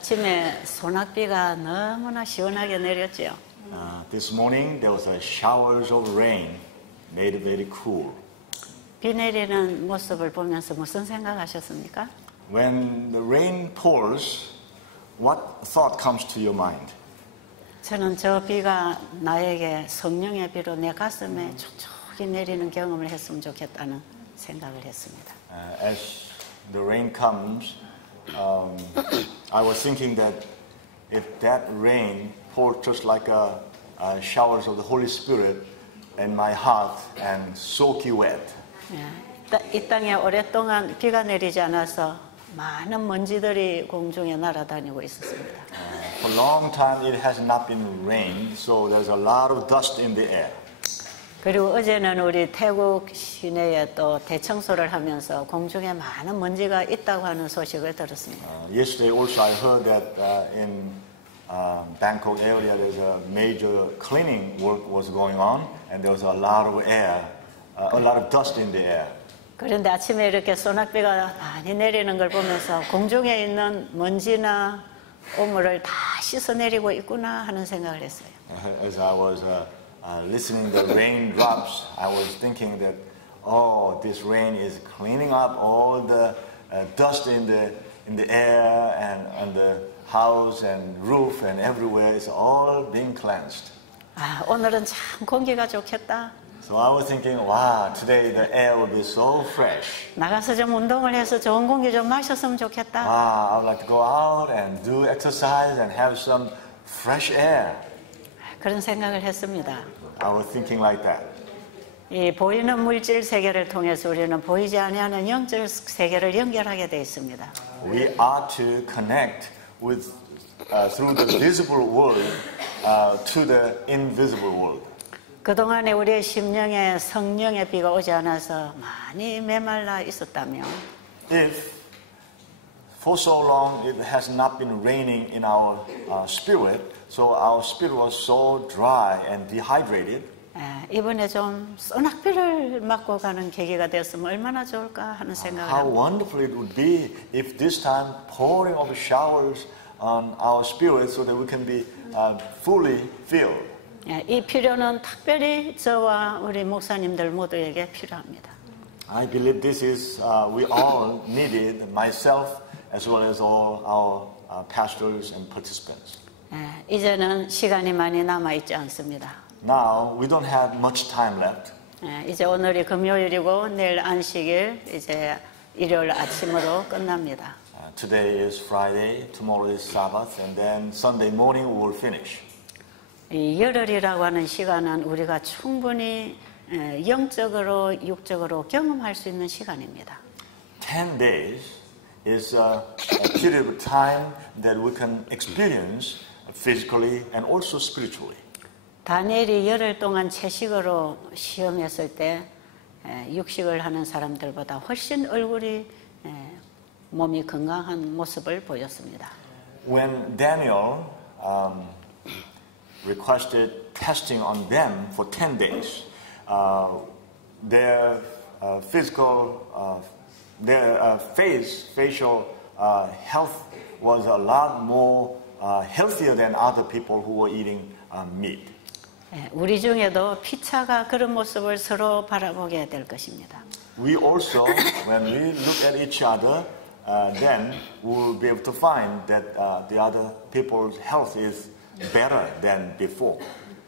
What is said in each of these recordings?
아침에 소낙비가 너무나 시원하게 내렸죠. This morning there was a showers of rain, made it very cool. 비 내리는 모습을 보면서 무슨 생각하셨습니까? When the rain pours, what thought comes to your mind? 저는 저 비가 나에게 성령의 비로 내 가슴에 촉촉히 내리는 경험을 했으면 좋겠다는 생각을 했습니다. As the rain comes, I was thinking that if that rain poured just like showers of the Holy Spirit in my heart and soak you wet. 이 땅에 오랫동안 비가 내리지 않아서 많은 먼지들이 공중에 날아다니고 있었습니다. For a long time it has not been rained, so there's a lot of dust in the air. 그리고 어제는 우리 태국 시내에 또 대청소를 하면서 공중에 많은 먼지가 있다고 하는 소식을 들었습니다. Yesterday also I heard that in Bangkok area there's a major cleaning work was going on, and there was a lot of air, a lot of dust in the air. 그런데 아침에 이렇게 소낙비가 많이 내리는 걸 보면서 공중에 있는 먼지나 오물을 다 씻어내리고 있구나 하는 생각을 했어요. As I was listening to the raindrops, I was thinking that, oh, this rain is cleaning up all the dust in the air and the house and roof and everywhere. It's all being cleansed. 오늘은 참 공기가 좋겠다. So I was thinking, wow, today the air will be so fresh. 나가서 좀 운동을 해서 좋은 공기 좀 마셨으면 좋겠다. I would like to go out and do exercise and have some fresh air. 그런 생각을 했습니다. I was thinking like that. 이 보이는 물질 세계를 통해서 우리는 보이지 아니하는 영적 세계를 연결하게 되어 있습니다. We are to connect with through the visible world to the invisible world. 그동안에 우리의 심령에 성령의 비가 오지 않아서 많이 메말라 있었다면 If for so long it has not been raining in our spirit, so our spirit was so dry and dehydrated. 이번에 좀 소낙비를 맞고 가는 계기가 되었으면 얼마나 좋을까 하는 생각을 How 합니다. wonderful it would be if this time pouring of showers on our spirit so that we can be fully filled. 이 필요는 특별히 저와 우리 목사님들 모두에게 필요합니다. I believe this is we all needed, myself as well as all our pastors and participants. 이제는 시간이 많이 남아 있지 않습니다. Now we don't have much time left. 이제 오늘이 금요일이고 내일 안식일, 이제 일요일 아침으로 끝납니다. Today is Friday, tomorrow is Sabbath, and then Sunday morning we will finish. 이 열흘이라고 하는 시간은 우리가 충분히 영적으로, 육적으로 경험할 수 있는 시간입니다. 10 days is a period of time that we can experience physically and also spiritually. 다니엘이 열흘 동안 채식으로 시험했을 때 육식을 하는 사람들보다 훨씬 얼굴이 몸이 건강한 모습을 보였습니다. When Daniel requested testing on them for 10 days, their physical, their facial health was a lot more healthier than other people who were eating meat. 우리 중에도 피차가 그런 모습을 서로 바라보게 될 것입니다. We also, when we look at each other, then we will be able to find that the other people's health is better than before.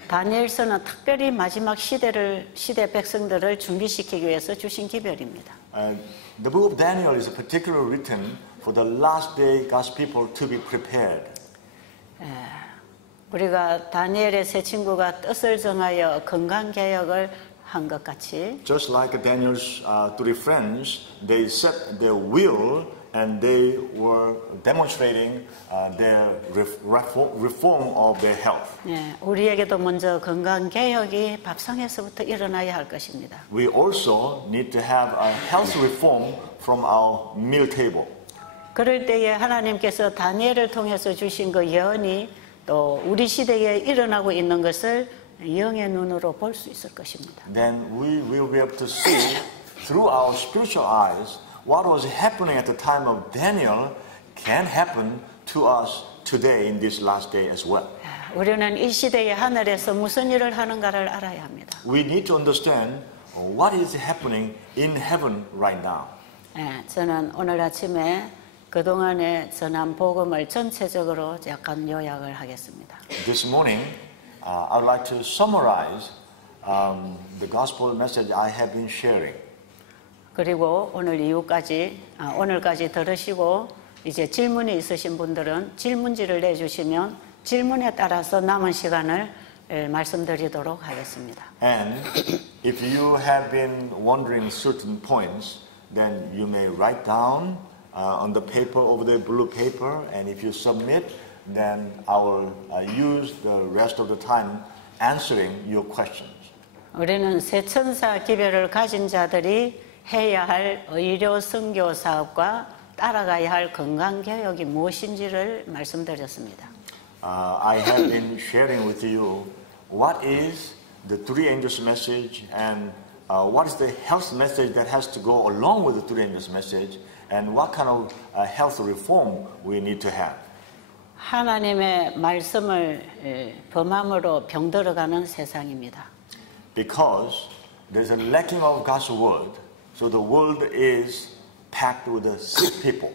다니엘서는 특별히 마지막 시대 백성들을 준비시키기 위해서 주신 기별입니다. The book of Daniel is particularly written for the last day God's people to be prepared. 우리가 다니엘의 세 친구가 뜻을 정하여 건강 개혁을 한 것 같이 Just like Daniel's three friends, they set their will and they were demonstrating their reform of their health. 우리에게도 먼저 건강 개혁이 밥상에서부터 일어나야 할 것입니다. We also need to have a health reform from our meal table. 그럴 때에 하나님께서 다니엘을 통해서 주신 그 예언이 또 우리 시대에 일어나고 있는 것을 영의 눈으로 볼 수 있을 것입니다. Then we will be able to see through our spiritual eyes what was happening at the time of Daniel can happen to us today in this last day as well. 우리는 이 시대의 하늘에서 무슨 일을 하는가를 알아야 합니다. We need to understand what is happening in heaven right now. 저는 오늘 아침에 그동안에 전한 복음을 전체적으로 약간 요약을 하겠습니다. This morning, I would like to summarize the gospel message I have been sharing. 그리고 오늘 이후까지 오늘까지 들으시고 이제 질문이 있으신 분들은 질문지를 내주시면 질문에 따라서 남은 시간을 말씀드리도록 하겠습니다. And if you have been wondering certain points, then you may write down on the paper, over the blue paper, and if you submit, then I will use the rest of the time answering your questions. 우리는 새천사 기별을 가진 자들이 해야 할 의료 선교 사업과 따라가야 할 건강 개혁이 무엇인지를 말씀드렸습니다. I have been sharing with you what is the three angels message and what is the health message that has to go along with the three angels message and what kind of health reform we need to have. 하나님의 말씀을 범함으로 병들어가는 세상입니다. Because there's a lacking of God's word, so the world is packed with the sick people.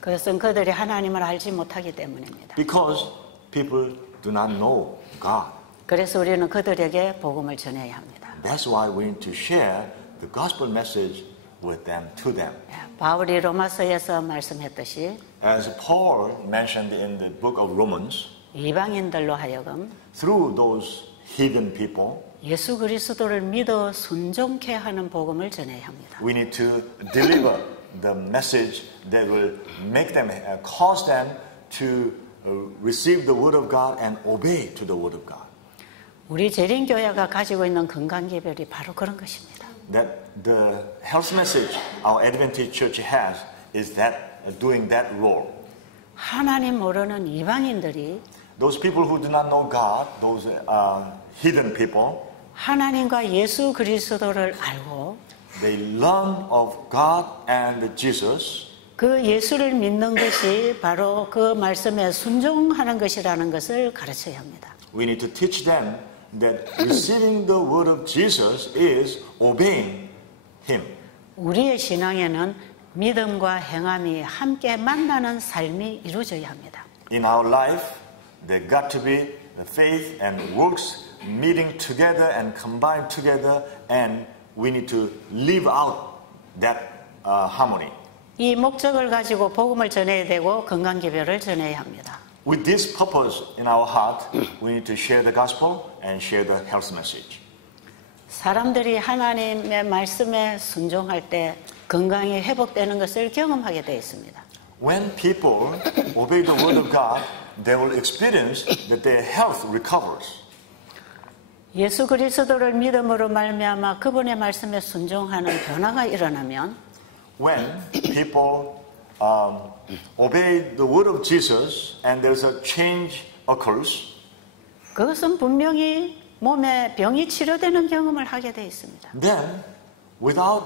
그것은 그들이 하나님을 알지 못하기 때문입니다. Because people do not know God. 그래서 우리는 그들에게 복음을 전해야 합니다. That's why we need to share the gospel message with them, to them. 바울이 로마서에서 말씀했듯이 As Paul mentioned in the book of Romans, 이방인들로 하여금 through those heathen people, 예수 그리스도를 믿어 순종케 하는 복음을 전해야 합니다. we need to deliver the message that will make them, cause them to receive the word of God and obey to the word of God. 우리 재림교회가 가지고 있는 건강개별이 바로 그런 것입니다. That the health message our Adventist Church has is that doing that role. 하나님 모르는 이방인들이 Those people who do not know God, those heathen people, 하나님과 예수 그리스도를 알고 they learn of God and Jesus. 그 예수를 믿는 것이 바로 그 말씀에 순종하는 것이라는 것을 가르쳐야 합니다. We need to teach them that receiving the word of Jesus is obeying Him. 우리의 신앙에는 믿음과 행함이 함께 만나는 삶이 이루어져야 합니다. In our life, there got to be the faith and works meeting together and combined together, and we need to live out that harmony. 이 목적을 가지고 복음을 전해야 되고 건강개별을 전해야 합니다. With this purpose in our heart, we need to share the gospel and share the health message. 사람들이 하나님의 말씀에 순종할 때 건강이 회복되는 것을 경험하게 되어 있습니다. When people obey the word of God, they will experience that their health recovers. 예수 그리스도를 믿음으로 말미암아 그분의 말씀에 순종하는 변화가 일어나면 When people obey the word of Jesus and there's a change occurs, 그것은 분명히 몸에 병이 치료되는 경험을 하게 되어 있습니다. then without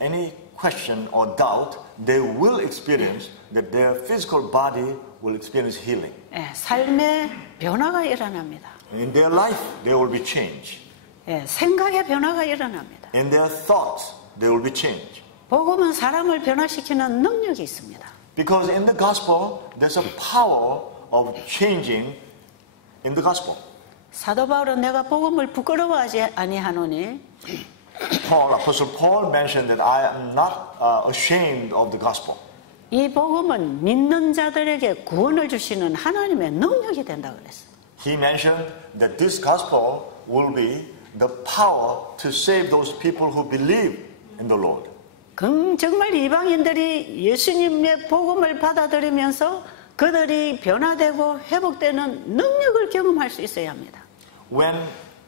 any question or doubt, they will experience that their physical body will experience healing. 삶의 변화가 일어납니다. In their life, there will be change. 생각의 변화가 일어납니다. In their thoughts, there will be change. 복음은 사람을 변화시키는 능력이 있습니다. Because in the gospel, there's a power of changing in the gospel. 사도 바울은 내가 복음을 부끄러워하지 아니하노니 Apostle Paul mentioned that I am not ashamed of the gospel. 이 복음은 믿는 자들에게 구원을 주시는 하나님의 능력이 된다고 그랬어요. He mentioned that this gospel will be the power to save those people who believe in the Lord. 정말 이방인들이 예수님의 복음을 받아들이면서 그들이 변화되고 회복되는 능력을 경험할 수 있어야 합니다. When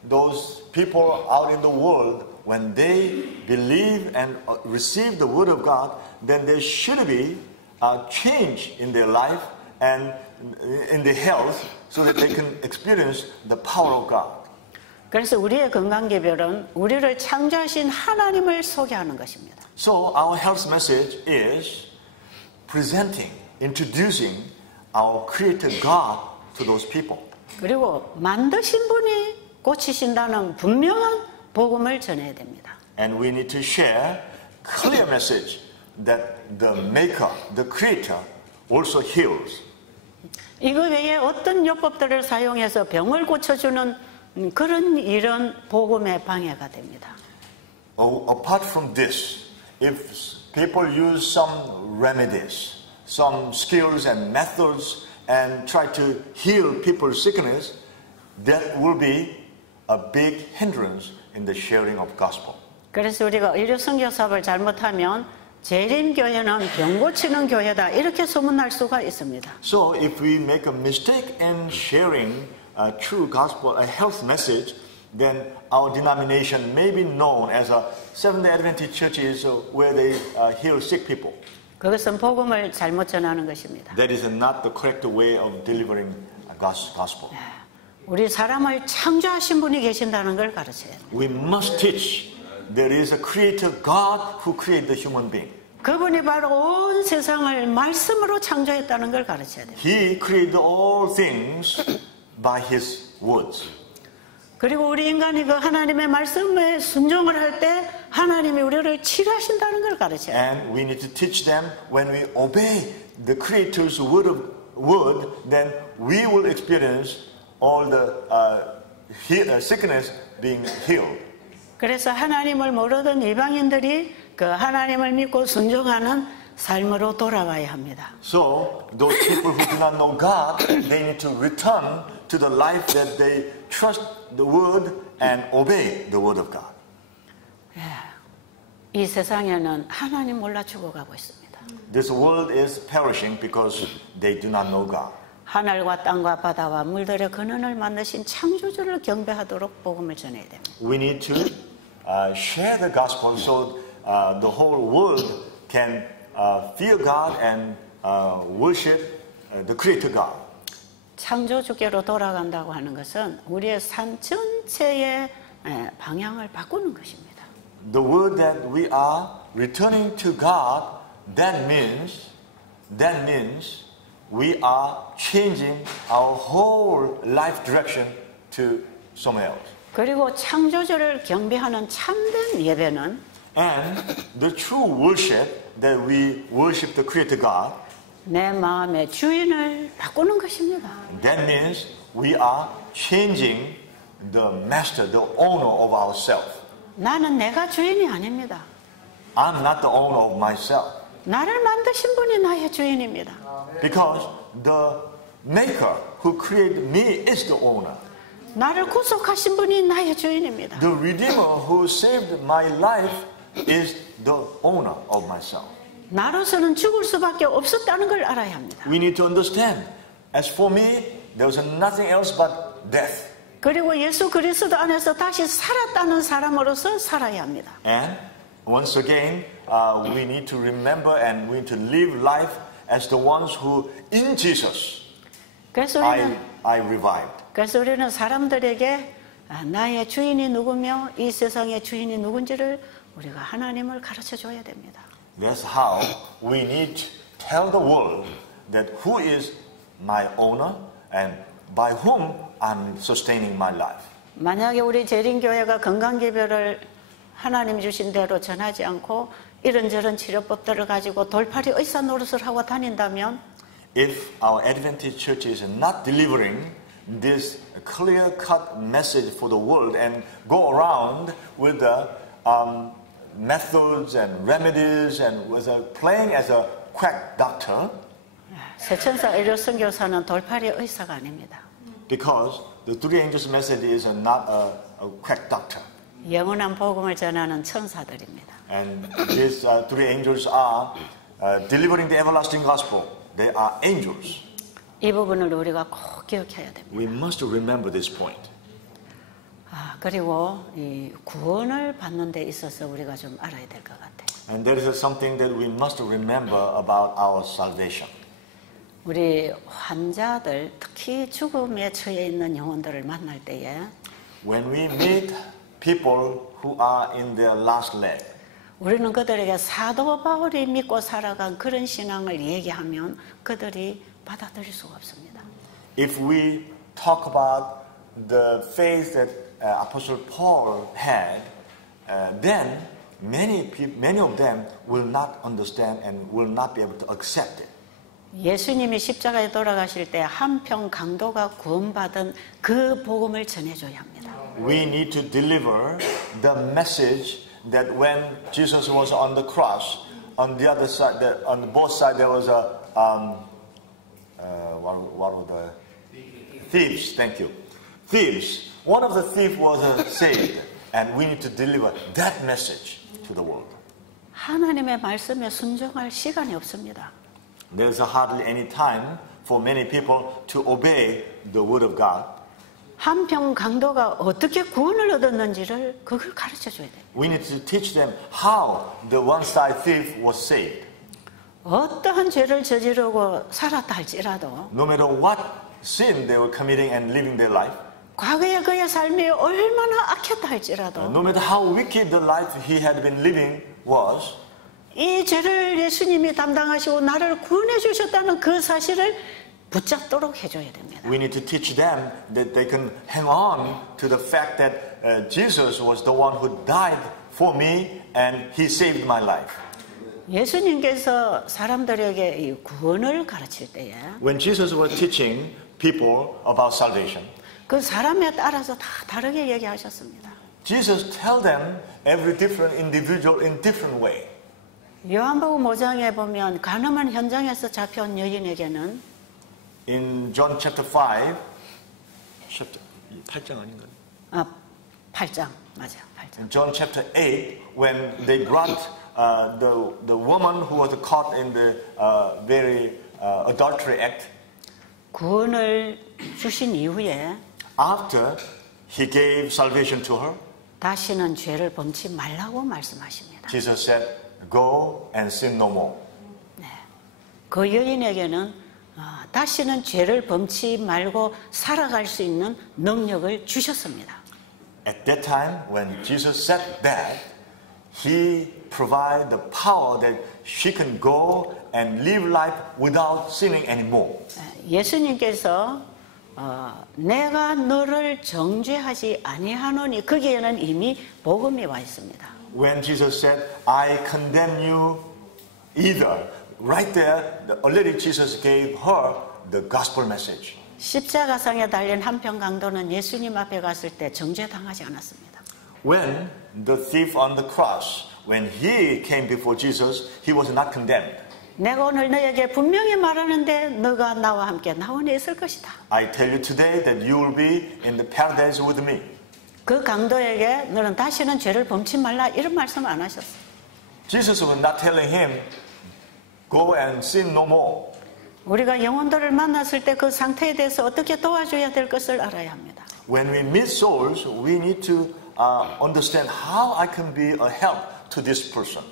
those people out in the world, when they believe and receive the word of God, then there should be a change in their life and in their health so that they can experience the power of God. 그래서 우리의 건강개별은 우리를 창조하신 하나님을 소개하는 것입니다. So our health message is presenting, introducing our Creator God to those people. 그리고 만드신 분이 고치신다는 분명한 복음을 전해야 됩니다. And we need to share clear message that the Maker, the Creator, also heals. 이거 외에 어떤 요법들을 사용해서 병을 고쳐주는 그런 일은 복음의 방해가 됩니다. Apart from this, if people use some remedies, some skills and methods and try to heal people's sickness, that will be a big hindrance in the sharing of gospel. 그래서 우리가 의료 선교 사업을 잘못하면 재림교회는 병 고치는 교회다 이렇게 소문날 수가 있습니다. So if we make a mistake in sharing a true gospel, a health message, then our denomination may be known as a Seventh-day Adventist churches where they heal sick people. 그것은 복음을 잘못 전하는 것입니다. That is not the correct way of delivering a gospel. 우리 사람을 창조하신 분이 계신다는 걸 가르쳐야 합니다. We must teach there is a creator God who created the human being. 그분이 바로 온 세상을 말씀으로 창조했다는 걸 가르쳐야 됩니다. He created all things by his words. 그리고 우리 인간이 그 하나님의 말씀에 순종을 할 때 하나님이 우리를 치료하신다는 걸 가르쳐야 돼요. And we need to teach them when we obey the Creator's word, then we will experience all the sickness being healed. 그래서 하나님을 모르던 이방인들이 그 하나님을 믿고 순종하는 삶으로 돌아와야 합니다. So those people who do not know God, they need to return to the life that they trust the word and obey the word of God. 이 세상에는 하나님 몰라 죽어가고 있습니다. This world is perishing because they do not know God. 하늘과 땅과 바다와 물들의 근원을 만드신 창조주를 경배하도록 복음을 전해야 됩니다. We need to share the gospel so the whole world can fear God and worship the Creator God. 창조주께로 돌아간다고 하는 것은 우리의 삶 전체의 방향을 바꾸는 것입니다. The word that we are returning to God, that means we are changing our whole life direction to somewhere else. 그리고 창조주를 경배하는 참된 예배는 And the true worship that we worship the Creator God, 내 마음의 주인을 바꾸는 것입니다. that means we are changing the master, the owner of ourselves. 나는 내가 주인이 아닙니다. I'm not the owner of myself. 나를 만드신 분이 나의 주인입니다. Because the maker who created me is the owner. 나를 구속하신 분이 나의 주인입니다. The redeemer who saved my life is the owner of myself. 나로서는 죽을 수밖에 없었다는 걸 알아야 합니다. We need to understand. As for me, there was nothing else but death. 그리고 예수 그리스도 안에서 다시 살았다는 사람으로서 살아야 합니다. And once again, we need to remember and we need to live life as the ones who, in Jesus, 그래서 I revived. 우리는 사람들에게 나의 주인이 누구며 이 세상의 주인이 누군지를 우리가 하나님을 가르쳐 줘야 됩니다. That's how we need to tell the world that who is my owner and by whom I'm sustaining my life. 만약에 우리 재림교회가 건강개별을 하나님 주신 대로 전하지 않고 이런저런 치료법들을 가지고 돌팔이 의사 노릇을 하고 다닌다면 If our Adventist church is not delivering this clear-cut message for the world and go around with the methods and remedies and was playing as a quack doctor, 세천사 의료 선교사는 돌팔이 의사가 아닙니다. because the three angels' message is not a quack doctor. 영원한 복음을 전하는 천사들입니다. And these three angels are delivering the everlasting gospel. They are angels. 이 부분을 우리가 꼭 기억해야 됩니다. We must remember this point. 그리고 이 구원을 받는 데 있어서 우리가 좀 알아야 될 것 같아요. And there is something that we must remember about our salvation. 우리 환자들, 특히 죽음에 처해 있는 영혼들을 만날 때에 When we meet people who are in their last leg, 우리는 그들에게 사도 바울이 믿고 살아간 그런 신앙을 얘기하면 그들이 받아들일 수가 없습니다. If we talk about the faith that Apostle Paul had, then many of them will not understand and will not be able to accept it. 예수님이 십자가에 돌아가실 때 한평 강도가 구원받은 그 복음을 전해줘야 합니다. We need to deliver the message that when Jesus was on the cross, on the other side, on both sides there was a what were the thieves? Thank you, thieves. One of the thieves was saved, and we need to deliver that message to the world. 하나님의 말씀에 순종할 시간이 없습니다. There's hardly any time for many people to obey the word of God. 한평 강도가 어떻게 구원을 얻었는지를 그걸 가르쳐 줘야 돼요. We need to teach them how the one-side thief was saved. 어떠한 죄를 저지르고 살았다 할지라도 No matter what sin they were committing and living their life, 과거의 그의 삶이 얼마나 악했다 할지라도 no matter how wicked the life he had been living was, 이 죄를 예수님이 담당하시고 나를 구원해 주셨다는 그 사실을 붙잡도록 해줘야 됩니다. we need to teach them that they can hang on to the fact that Jesus was the one who died for me and he saved my life. 예수님께서 사람들에게 이 구원을 가르칠 때에 When Jesus was teaching people about salvation, 그 사람에 따라서 다 다르게 얘기하셨습니다. Jesus tell them every different individual in different way. 요한복음 5장에 보면 가늠한 현장에서 잡혀온 여인에게는 In John chapter 5, 8장 아닌가요? 8장 맞아요. 8장. In John chapter 8, when they brought the woman who was caught in the very adultery act, 구원을 주신 이후에 after he gave salvation to her, 다시는 죄를 범치 말라고 말씀하십니다. Jesus said, "Go and sin no more." 그 여인에게는 다시는 죄를 범치 말고 살아갈 수 있는 능력을 주셨습니다. At that time, when Jesus said that, he provided the power that she can go and live life without sinning anymore. 예수님께서 내가 너를 정죄하지 아니하노니 거기에는 이미 복음이 와 있습니다. When Jesus said, "I condemn you either," right there, already Jesus gave her the gospel message. 십자가상에 달린 한평 강도는 예수님 앞에 갔을 때 정죄당하지 않았습니다. When the thief on the cross, when he came before Jesus, he was not condemned. 내가 오늘 너에게 분명히 말하는데 너가 나와 함께 나원에 있을 것이다. I tell you today that you will be in the paradise with me. 그 강도에게 너는 다시는 죄를 범치 말라 이런 말씀 안 하셨어요. Jesus was not telling him, "Go and sin no more." 우리가 영혼들을 만났을 때 그 상태에 대해서 어떻게 도와줘야 될 것을 알아야 합니다. When we meet souls, we need to understand how I can be a help to this person.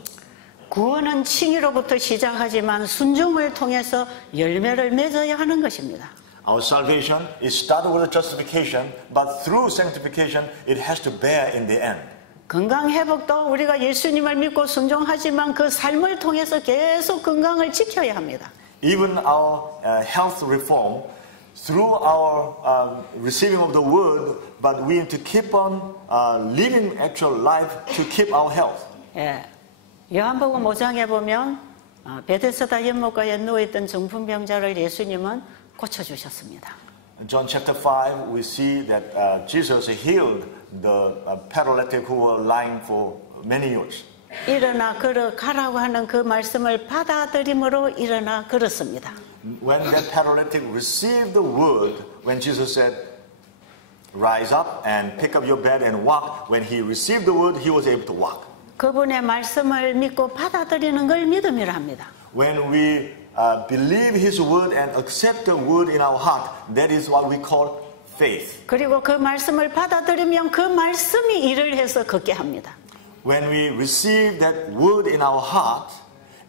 구원은 칭의로부터 시작하지만 순종을 통해서 열매를 맺어야 하는 것입니다. Our salvation is started with justification, but through sanctification, it has to bear in the end. 건강 회복도 우리가 예수님을 믿고 순종하지만 그 삶을 통해서 계속 건강을 지켜야 합니다. Even our health reform, through our receiving of the word, but we need to keep on living actual life to keep our health. 예, 요한복음 5장에 보면 베데스다 연못가에 누워있던 중풍병자를 예수님은 고쳐주셨습니다. In John chapter 5, we see that Jesus healed the paralytic who were lying for many years. 일어나 걸어가라고 하는 그 말씀을 받아들임으로 일어나 걸었습니다. When that paralytic received the word, when Jesus said, "Rise up and pick up your bed and walk," when he received the word, he was able to walk. 그분의 말씀을 믿고 받아들이는 걸 믿음이라 합니다. When we believe his word and accept the word in our heart, that is what we call faith. 그리고 그 말씀을 받아들이면 그 말씀이 일을 해서 걷게 합니다. When we receive that word in our heart,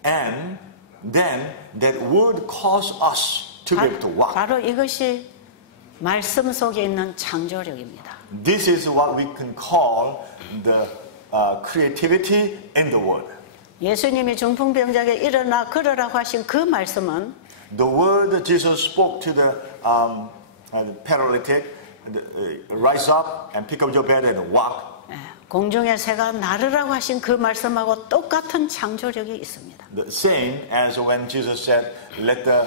and then that word causes us to be able to walk. 바로 이것이 말씀 속에 있는 창조력입니다. This is what we can call the creativity in the word. 예수님이 중풍병자에게 일어나 걸으라고 하신 그 말씀은 The word Jesus spoke to the paralytic, rise up and pick up your bed and walk. 공중의 새가 나르라고 하신 그 말씀하고 똑같은 창조력이 있습니다. The same as when Jesus said, let the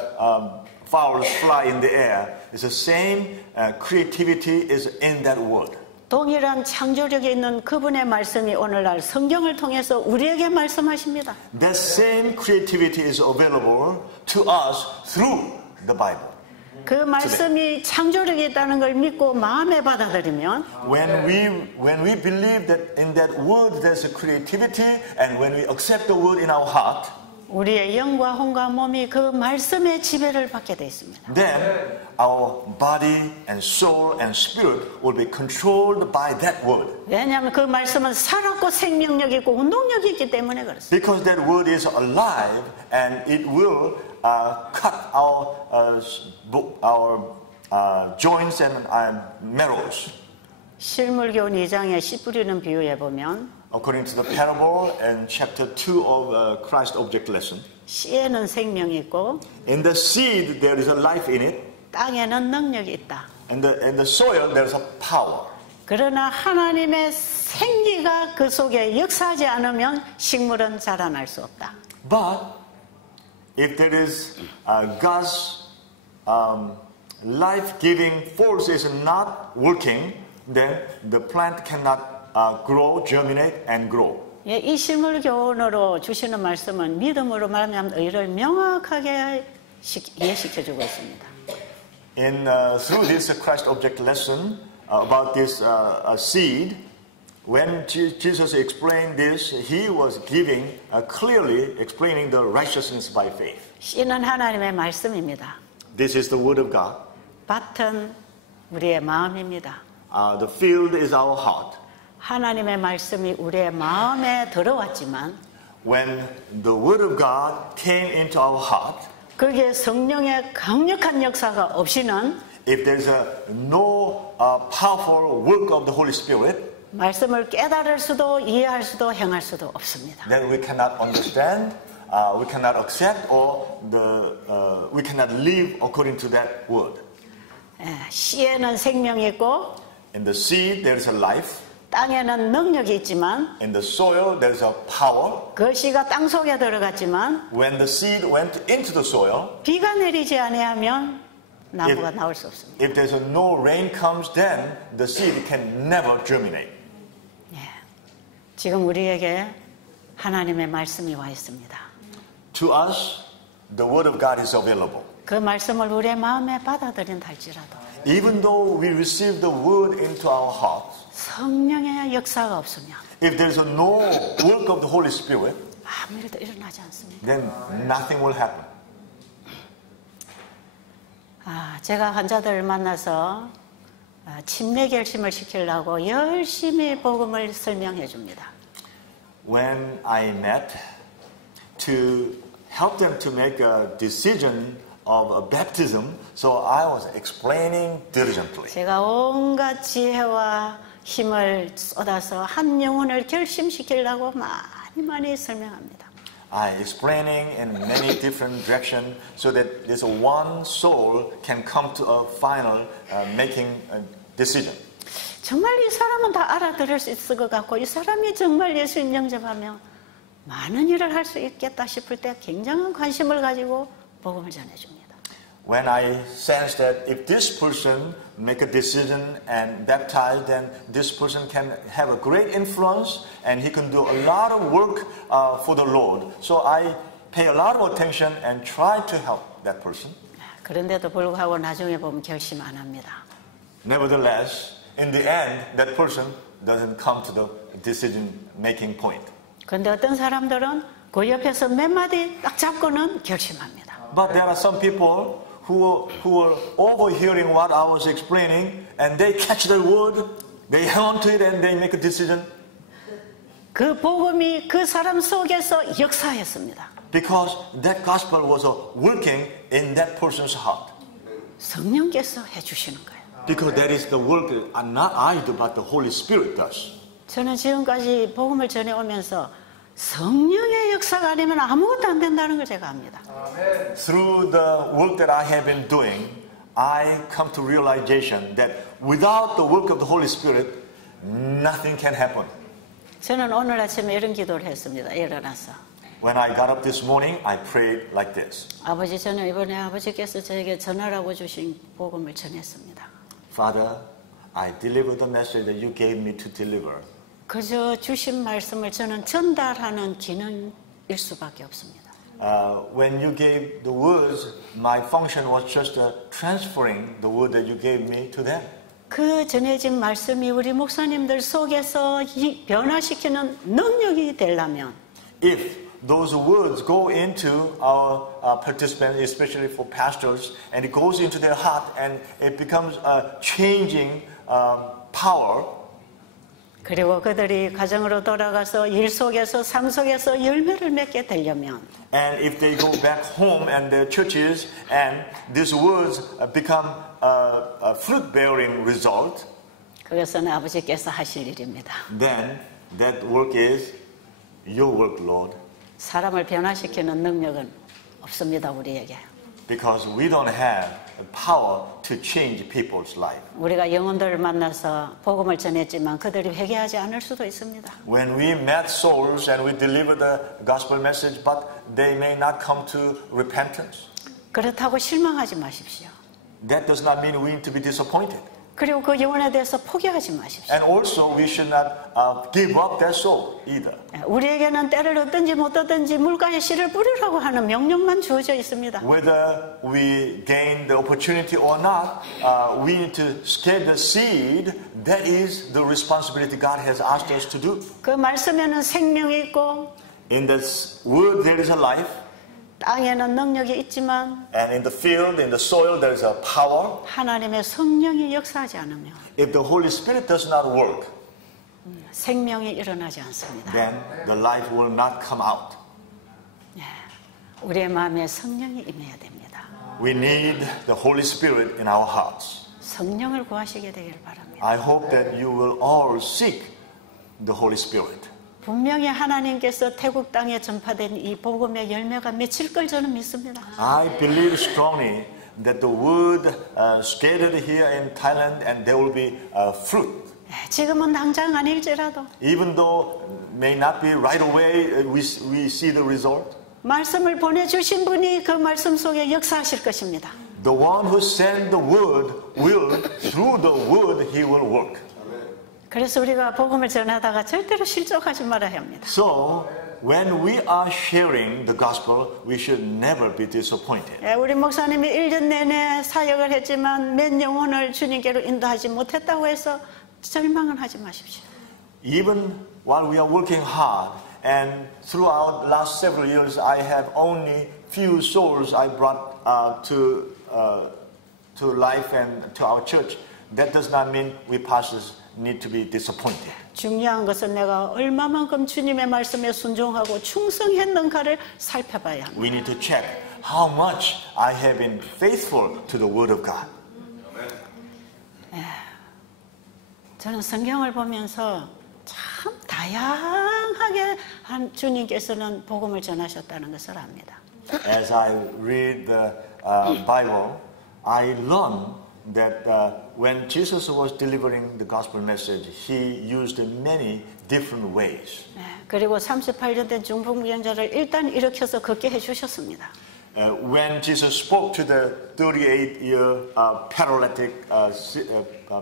fowls fly in the air. It's the same creativity is in that word. 동일한 창조력이 있는 그분의 말씀이 오늘날 성경을 통해서 우리에게 말씀하십니다. That same creativity is available to us through the Bible. 그 말씀이 창조력이 있다는 걸 믿고 마음에 받아들이면 When we believe that in that word there's a creativity, and when we accept the word in our heart, 우리의 영과 혼과 몸이 그 말씀의 지배를 받게 되어 있습니다. then our body and soul and spirit will be controlled by that word. 왜냐하면 그 말씀은 살았고 생명력이 있고 운동력이 있기 때문에 그렇습니다. Because that word is alive and it will cut our joints and marrows. 실물교훈 2장에 씨 뿌리는 비유에 보면 According to the parable in chapter 2 of Christ Object Lesson, 씨에는 생명이 있고 in the seed there is a life in it, 땅에는 능력이 있다. and in the soil there is a power. 그러나 하나님의 생기가 그 속에 역사하지 않으면 식물은 자라날 수 없다. But if there is God's life-giving force is not working, then the plant cannot grow, germinate, and grow. 예, 이 실물 교훈으로 주시는 말씀은 믿음으로 말하면 의를 명확하게 이해시켜주고 있습니다. Through this Christ Object Lesson about this seed, when Jesus explained this, he was giving clearly explaining the righteousness by faith. 씨는 하나님의 말씀입니다. This is the word of God. 밭은 우리의 마음입니다. The field is our heart. 하나님의 말씀이 우리의 마음에 들어왔지만 When the word of God came into our heart, 거기에 성령의 강력한 역사가 없이는 if there's no powerful work of the Holy Spirit, 말씀을 깨달을 수도 이해할 수도 행할 수도 없습니다. then we cannot understand, we cannot accept, or we cannot live according to that word. 씨에는 생명이 있고 In the seed there is a life. 땅에는 능력이 있지만 In the soil there is a power. 그 씨가 땅 속에 들어갔지만 When the seed went into the soil, 비가 내리지 아니하면 나무가 나올 수 없습니다. if there's no rain comes, then the seed can never germinate. 지금 우리에게 하나님의 말씀이 와 있습니다. To us, the word of God is available. 그 말씀을 우리의 마음에 받아들인다 할지라도 Even though we receive the word into our hearts, 성령의 역사가 없으면 if there's no work of the Holy Spirit, 아무 일도 일어나지 않습니다. then nothing will happen. 제가 환자들 만나서 침례 결심을 시키려고 열심히 복음을 설명해 줍니다. When I met to help them to make a decision of baptism, so I was explaining diligently. 제가 온갖 지혜와 힘을 쏟아서 한 영혼을 결심시키려고 많이 설명합니다. I explaining in many different directions so that this one soul can come to a final making a decision. 정말 이 사람은 다 알아들을 수 있을 것 같고 이 사람이 정말 예수님 영접하면 많은 일을 할 수 있겠다 싶을 때 굉장한 관심을 가지고 복음을 전해줍니다. When I sense that if this person make a decision and baptize, then this person can have a great influence and he can do a lot of work for the Lord. So I pay a lot of attention and try to help that person. 그런데도 불구하고 나중에 보면 결심 안 합니다. Nevertheless, in the end, that person doesn't come to the decision-making point. 그런데 어떤 사람들은 그 옆에서 몇 마디 딱 잡고는 결심합니다. But there are some people who were overhearing what I was explaining, and they catch the word, they hang on to it, and they make a decision. 그 복음이 그 사람 속에서 역사했습니다. Because that gospel was working in that person's heart. 성령께서 해주시는 거예요. Because that is the work not I do, but the Holy Spirit does. 저는 지금까지 복음을 전해오면서 성령의 역사가 아니면 아무것도 안 된다는 걸 제가 압니다. Through the work that I have been doing, I come to realization that without the work of the Holy Spirit, nothing can happen. 저는 오늘 아침에 이런 기도를 했습니다. 일어나서. When I got up this morning, I prayed like this. 아버지, 저는 이번에 아버지께서 저에게 전하라고 주신 복음을 전했습니다. Father, I delivered the message that you gave me to deliver. 그저 주신 말씀을 저는 전달하는 기능일 수밖에 없습니다. When you gave the words, my function was just transferring the word that you gave me to them. 그 전해진 말씀이 우리 목사님들 속에서 변화시키는 능력이 되려면 If those words go into our participants, especially for pastors, and it goes into their heart and it becomes a changing power, 그리고 그들이 가정으로 돌아가서 일 속에서 삶 속에서 열매를 맺게 되려면 and if they go back home and their churches and these words become a fruit-bearing result, 그것은 아버지께서 하실 일입니다. then that work is your work, Lord. 사람을 변화시키는 능력은 없습니다, 우리에게. Because we don't have the power to change people's life. 우리가 영혼들을 만나서 복음을 전했지만 그들이 회개하지 않을 수도 있습니다. When we met souls and we delivered the gospel message, but they may not come to repentance, 그렇다고 실망하지 마십시오. that does not mean we need to be disappointed. 그리고 그 영혼에 대해서 포기하지 마십시오. And also, we should not give up that soul either. 우리에게는 때를 얻든지 못 얻든지 물가에 씨를 뿌리라고 하는 명령만 주어져 있습니다. Whether we gain the opportunity or not, we need to scatter the seed. That is the responsibility God has asked us to do. 그 말씀에는 생명이 있고 In the word, there is a life. 땅에는 능력이 있지만 And in the field, in the soil, there is a power. 하나님의 성령이 역사하지 않으면 If the Holy Spirit does not work, 생명이 일어나지 않습니다. then the life will not come out. 우리의 마음에 성령이 임해야 됩니다. We need the Holy Spirit in our hearts. 성령을 구하시게 되길 바랍니다. I hope that you will all seek the Holy Spirit. 분명히 하나님께서 태국 땅에 전파된 이 복음의 열매가 맺힐 걸 저는 믿습니다. I believe strongly that the word scattered here in Thailand and there will be fruit. 지금은 당장 아닐지라도 Even though may not be right away, we see the result. 말씀을 보내주신 분이 그 말씀 속에 역사하실 것입니다. The one who sent the word will, through the word, he will work. 그래서 우리가 복음을 전하다가 절대로 실족하지 말아야 합니다. So, when we are sharing the gospel, we should never be disappointed. 우리 목사님이 1년 내내 사역을 했지만 몇 영혼을 주님께로 인도하지 못했다고 해서 절망은 하지 마십시오. Even while we are working hard, and throughout the last several years, I have only few souls I brought to life and to our church. That does not mean we pastors need to be disappointed. 중요한 것은 내가 얼마만큼 주님의 말씀에 순종하고 충성했는가를 살펴봐야 합니다. We need to check how much I have been faithful to the Word of God. 저는 성경을 보면서 참 다양하게 주님께서는 복음을 전하셨다는 것을 압니다. As I read the Bible, I learn that when Jesus was delivering the gospel message, he used many different ways. 그리고 38년 된 중풍병자를 일단 일으켜서 걷게 해주셨습니다. When Jesus spoke to the 38-year paralytic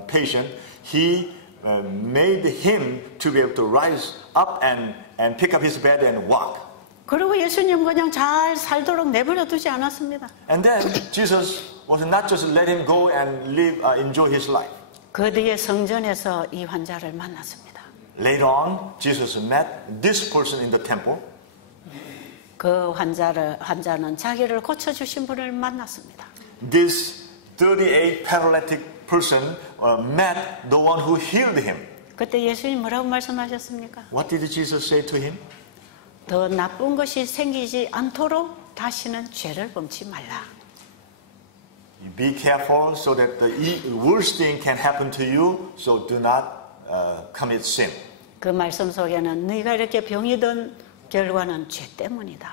patient, he made him to be able to rise up and pick up his bed and walk. 그리고 예수님 그냥 잘 살도록 내버려 두지 않았습니다. And then Jesus was not just let him go and live, enjoy his life. 그 뒤에 성전에서 이 환자를 만났습니다. Later on, Jesus met this person in the temple. 그 환자는 자기를 고쳐주신 분을 만났습니다. This 38 paralytic person met the one who healed him. 그때 예수님 뭐라고 말씀하셨습니까? What did Jesus say to him? 더 나쁜 것이 생기지 않도록 다시는 죄를 범치 말라. Be careful so that the worst thing can happen to you, so do not commit sin. 그 말씀 속에는 네가 이렇게 병이 든 결과는 죄 때문이다.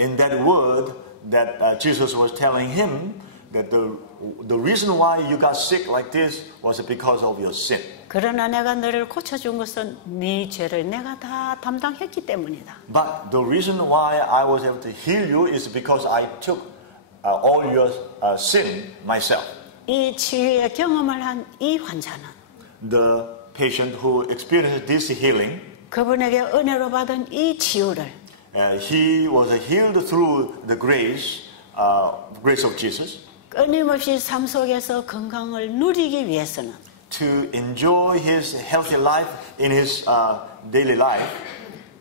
In that word that Jesus was telling him that the reason why you got sick like this was because of your sin. 그러나 내가 너를 고쳐준 것은 네 죄를 내가 다 담당했기 때문이다. But the reason why I was able to heal you is because I took all your sin myself. 이 치유의 경험을 한 이 환자는 The patient who experienced this healing, 그분에게 은혜로 받은 이 치유를 he was healed through the grace of Jesus. 끊임없이 삶 속에서 건강을 누리기 위해서는 To enjoy his healthy life in his daily life,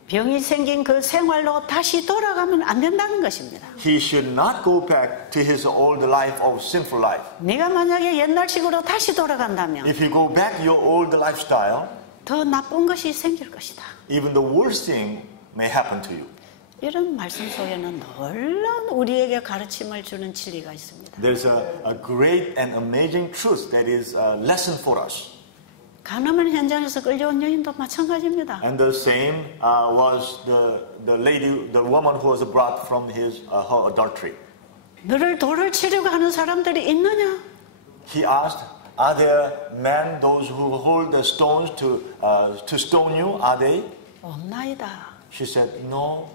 병이 생긴 그 생활로 다시 돌아가면 안 된다는 것입니다. he should not go back to his old life of sinful life. 네가 만약에 옛날식으로 다시 돌아간다면 If you go back your old lifestyle, 더 나쁜 것이 생길 것이다. even the worst thing may happen to you. 이런 말씀 속에는 놀라운 우리에게 가르침을 주는 진리가 있습니다. There's a great and amazing truth that is a lesson for us. 가늠한 현장에서 끌려온 여인도 마찬가지입니다. And the same was the lady, the woman who was brought from her adultery. 너를 돌을 치려고 하는 사람들이 있느냐? He asked, "Are there men, those who hold the stones to stone you? Are they?" 없나이다. She said, "No,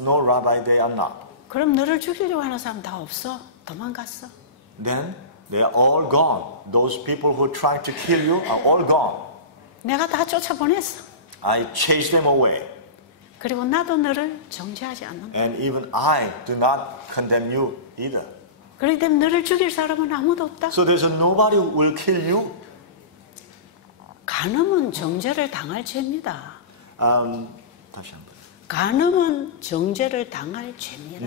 no, Rabbi, they are not." 그럼 너를 죽이려고 하는 사람 다 없어? 도망갔어? Then they are all gone. Those people who tried to kill you are all gone. 내가 다 쫓아보냈어. I chased them away. 그리고 나도 너를 정죄하지 않는다. And even I do not condemn you either. 그렇기 때문에 너를 죽일 사람은 아무도 없다. So there's nobody who will kill you. 간음은 정죄를 당할 죄입니다. 다시 한번. 간음은 정죄를 당할 죄입니다.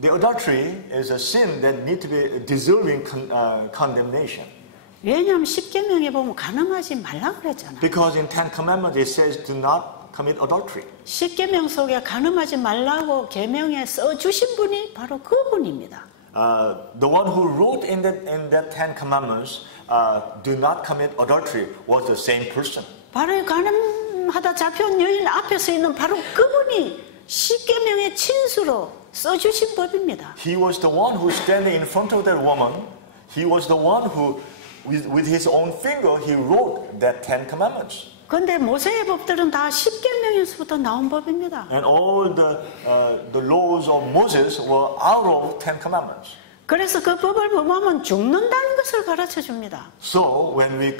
The adultery is a sin that needs to be deserving condemnation. 왜냐하면 십계명에 보면 간음하지 말라 그랬잖아. Because in Ten Commandments it says do not commit adultery. 십계명 속에 간음하지 말라고 계명에 써주신 분이 바로 그분입니다. The one who wrote in that Ten Commandments, do not commit adultery, was the same person. 바로 간음하다 잡혀온 여인 앞에 서 있는 바로 그분이 십계명의 친수로 써주신 법입니다. He was the one who standing in front of that woman. He was the one who, with his own finger, he wrote that Ten Commandments. 그런데 모세의 법들은 다 십계명에서부터 나온 법입니다. And all the laws of Moses were out of Ten Commandments. 그래서 그 법을 범하면 죽는다는 것을 가르쳐 줍니다. So when we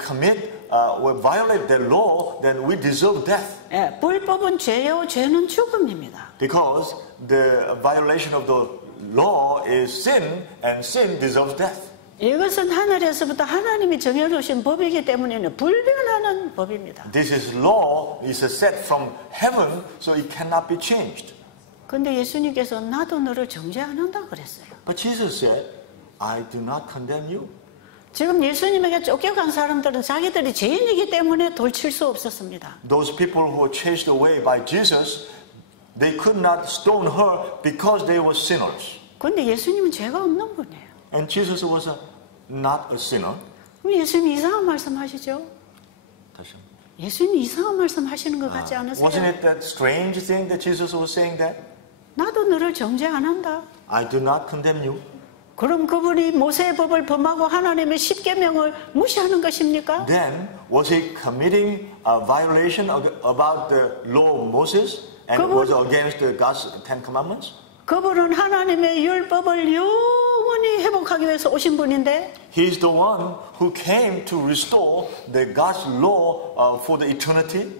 violate the law, then we deserve death. 예, 불법은 죄요, 죄는 죽음입니다. Because the violation of the law is sin, and sin deserves death. 이것은 하늘에서부터 하나님이 정해주신 법이기 때문에 불변하는 법입니다. This is law, is set from heaven, so it cannot be changed. 그런데 예수님께서 나도 너를 정죄 안 한다 그랬어요. But Jesus said, I do not condemn you. 지금 예수님에게 쫓겨간 사람들은 자기들이 죄인이기 때문에 돌칠 수 없었습니다. Those people who were chased away by Jesus, they could not stone her because they were sinners. 그런데 예수님은 죄가 없는 분이에요. And Jesus was not a sinner. 그럼 예수님이 이상한 말씀 하시죠? 다시 한번. 예수님이 이상한 말씀 하시는 것 같지 않으세요? Wasn't it that strange thing that Jesus was saying that? 나도 너를 정죄 안 한다. I do not condemn you. 그럼 그분이 모세의 법을 범하고 하나님의 십계명을 무시하는 것입니까? Then was he committing a violation about the law of Moses and was against God's Ten Commandments? 그분은 하나님의 율법을 영원히 회복하기 위해서 오신 분인데 He is the one who came to restore the God's law for the eternity.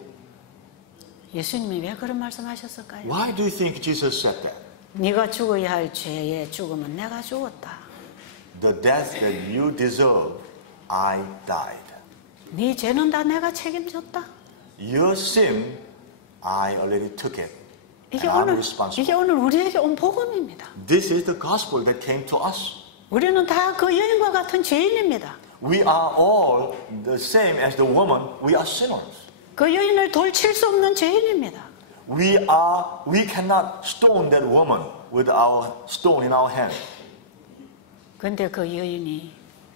예수님이 왜 그런 말씀하셨을까요? Why do you think Jesus said that? 네가 죽어야 할 죄의 죽음은 내가 죽었다. The death that you deserve, I died. 네 죄는 다 내가 책임졌다. Your sin, I already took it. 이게 And I'm 오늘 responsible. 우리에게 온 복음입니다. This is the gospel that came to us. 우리는 다 그 여인과 같은 죄인입니다. We are all the same as the woman. We are sinners. 그 여인을 돌칠 수 없는 죄인입니다. We cannot stone that woman with our stone in our hand. 그런데 그 여인이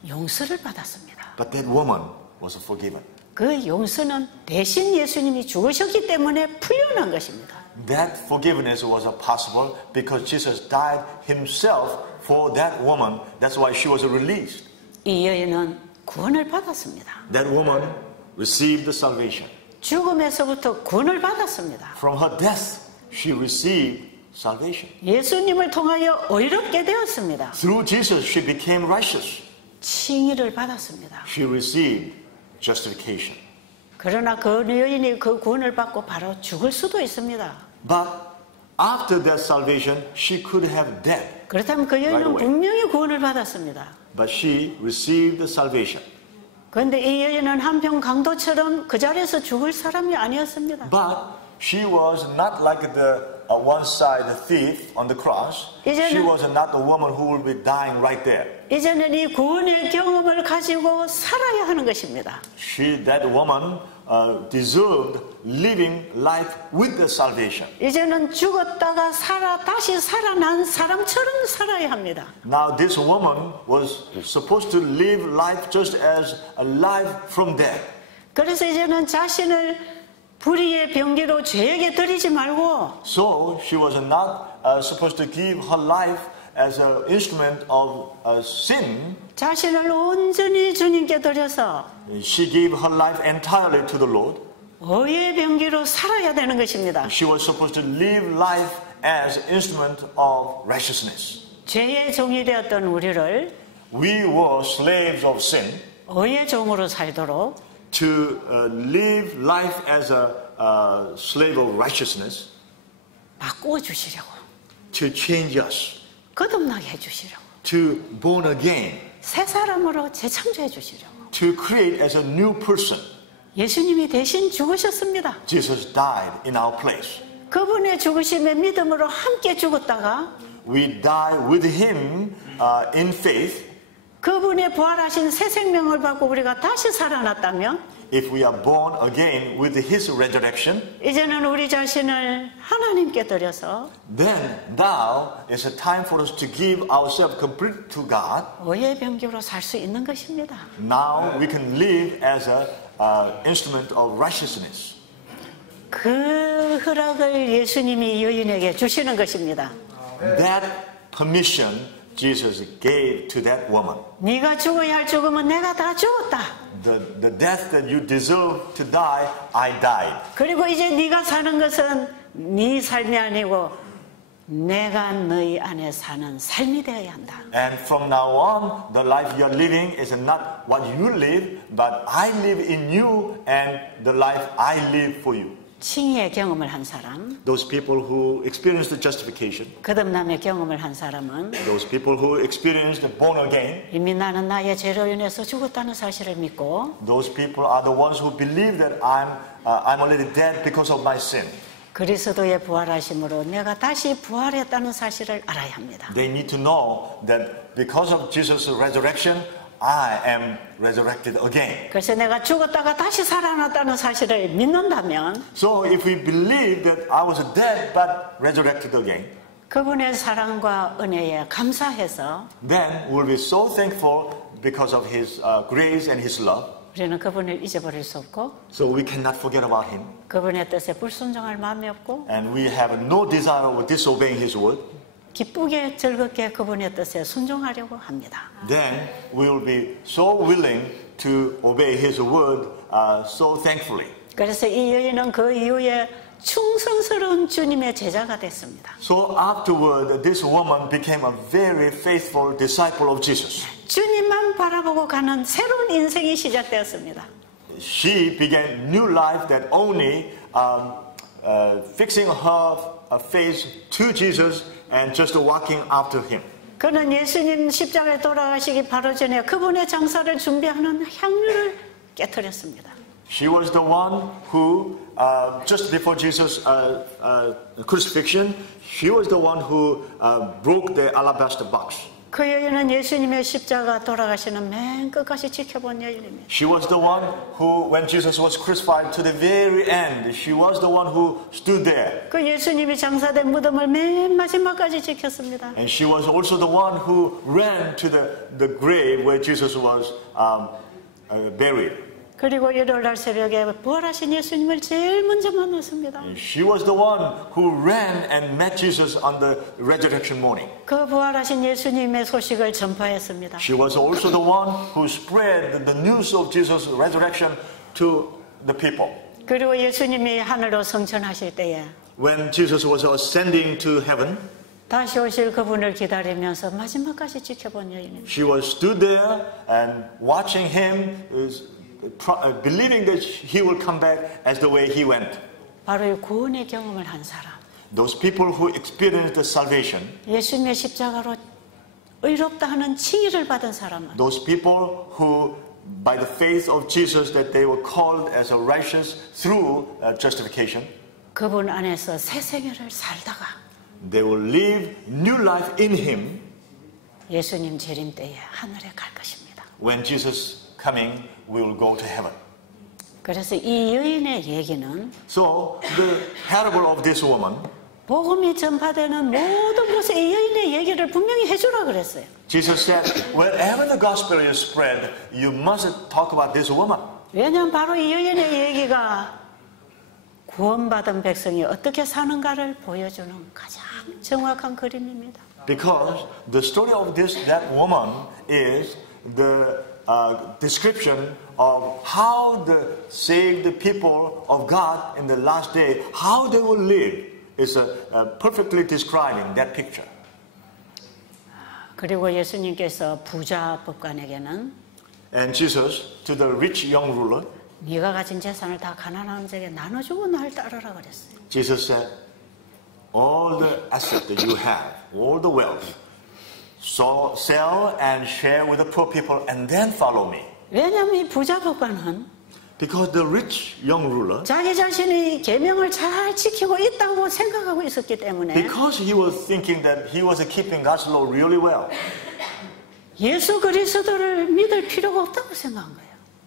용서를 받았습니다. But that woman was forgiven. 그 용서는 대신 예수님이 죽으셨기 때문에 풀려난 것입니다. That forgiveness was possible because Jesus died himself for that woman. That's why she was released. 이 여인은 구원을 받았습니다. That woman received the salvation. 죽음에서부터 구원을 받았습니다. From her death, she received salvation. 예수님을 통하여 의롭게 되었습니다. Through Jesus, she became righteous. 칭의를 받았습니다. She received justification. 그러나 그 여인이 그 구원을 받고 바로 죽을 수도 있습니다. But after that salvation, she could have died. 그렇다면 그 여인은 Right away. 분명히 구원을 받았습니다. But she received the salvation. 그런데 이 여인은 한평 강도처럼 그 자리에서 죽을 사람이 아니었습니다. But she was not like the one-side thief on the cross. She was not the woman who will be dying right there. 이제는 이 구원의 경험을 가지고 살아야 하는 것입니다. That woman deserved living life with the salvation. 이제는 죽었다가 다시 살아난 사람처럼 살아야 합니다. Now this woman was supposed to live life just as alive from death. 그래서 이제는 자신을 불의의 병기로 죄에게 드리지 말고 So she was not supposed to give her life as an instrument of sin. 자신을 온전히 주님께 드려서 She gave her life entirely to the Lord. 의의 병기로 살아야 되는 것입니다. She was supposed to live life as instrument of righteousness. 죄의 종이 되었던 우리를 We were slaves of sin. 의의 종으로 살도록 To live life as a slave of righteousness. 바꾸어 주시려고, To change us. 거듭나게 해주시려고, To born again. 새 사람으로 재창조해 주시려고. To create as a new person. 예수님이 대신 죽으셨습니다. Jesus died in our place. 그분의 죽으심의 믿음으로 함께 죽었다가 We die with him in faith. 그분의 부활하신 새 생명을 받고 우리가 다시 살아났다면 If we are born again with his resurrection, 이제는 우리 자신을 하나님께 드려서 then now is a time for us to give ourselves complete to God. 의의 병기로 살 수 있는 것입니다. Now we can live as a instrument of righteousness. 그 허락을 예수님이 여인에게 주시는 것입니다. That permission Jesus gave to that woman. 네가 죽어야 할 죽음은 내가 다 죽었다. The death that you deserve to die, I died. 그리고 이제 네가 사는 것은 네 삶이 아니고 내가 너희 안에 사는 삶이 되어야 한다. And from now on, the life you are living is not what you live, but I live in you and the life I live for you. 칭의의 경험을 한 사람, Those people who experienced the justification, 거듭남의 경험을 한 사람은 those people who experienced the born again, 이미 나는 나의 죄로 인해서 죽었다는 사실을 믿고 those people are the ones who believe that I'm already dead because of my sin. 그리스도의 부활하심으로 내가 다시 부활했다는 사실을 알아야 합니다. They need to know that because of Jesus' resurrection, I am resurrected again. 그래서 내가 죽었다가 다시 살아났다는 사실을 믿는다면 So if we believe that I was dead but resurrected again, 그분의 사랑과 은혜에 감사해서 then we'll be so thankful because of his grace and his love. 우리는 그분을 잊어버릴 수 없고 So we cannot forget about him. 그분의 뜻에 불순종할 마음이 없고 And we have no desire of disobeying his word. 기쁘게 즐겁게 그분의 뜻에 순종하려고 합니다. Then we will be so willing to obey his word so thankfully. 그래서 이 여인은 그 이후에 충성스러운 주님의 제자가 됐습니다. So afterward, this woman became a very faithful disciple of Jesus. 주님만 바라보고 가는 새로운 인생이 시작되었습니다. She began new life that only fixing her face to Jesus and just walking after him. 그는 예수님 십자가에 돌아가시기 바로 전에 그분의 장사를 준비하는 향유를 깨뜨렸습니다. She was the one who, just before Jesus' crucifixion, she was the one who broke the alabaster box. 그 여인은 예수님의 십자가 돌아가시는 맨 끝까지 지켜본 여인입니다. She was the one who, when Jesus was crucified to the very end, she was the one who stood there. 그 예수님이 장사된 무덤을 맨 마지막까지 지켰습니다. And she was also the one who ran to the grave where Jesus was buried. 그리고 일요일날 새벽에 부활하신 예수님을 제일 먼저 만났습니다. She was the one who ran and met Jesus on the resurrection morning. 그 부활하신 예수님의 소식을 전파했습니다. She was also the one who spread the news of Jesus' resurrection to the people. 그리고 예수님이 하늘로 승천하실 때에 When Jesus was ascending to heaven, 다시 오실 그분을 기다리면서 마지막까지 지켜본 여인입니다. she was stood there and watching him, believing that he will come back as the way he went. 바로 이 구원의 경험을 한 사람. Those people who experienced the salvation, 예수님의 십자가로 의롭다 하는 칭의를 받은 사람은 those people who, by the faith of Jesus, that they were called as a righteous through justification, 그분 안에서 새 생애를 살다가 they will live new life in him. 예수님 재림 때에 하늘에 갈 것입니다. When Jesus coming, we will go to heaven. 그래서 이 여인의 얘기는 So the parable of this woman, 복음이 전파되는 모든 곳에 이 여인의 얘기를 분명히 해주라 그랬어요. Jesus said, wherever the gospel is spread, you must talk about this woman. 왜냐하면 바로 이 여인의 얘기가 구원받은 백성이 어떻게 사는가를 보여주는 가장 정확한 그림입니다. Because the story of that woman is the description of how the saved people of God in the last day, how they will live, is perfectly describing that picture. 그리고 예수님께서 부자 법관에게는 And Jesus, to the rich young ruler, 네가 가진 재산을 다 가난한 자에게 나눠주고 날 따르라 그랬어요. Jesus said, all the assets that you have, all the wealth, so sell and share with the poor people and then follow me. 왜냐하면 이 부자 법관은 Because the rich young ruler, 자기 자신이 계명을 잘 지키고 있다고 생각하고 있었기 때문에 because he was thinking that he was keeping God's law really well, 예수 그리스도를 믿을 필요가 없다고 생각한 거예요.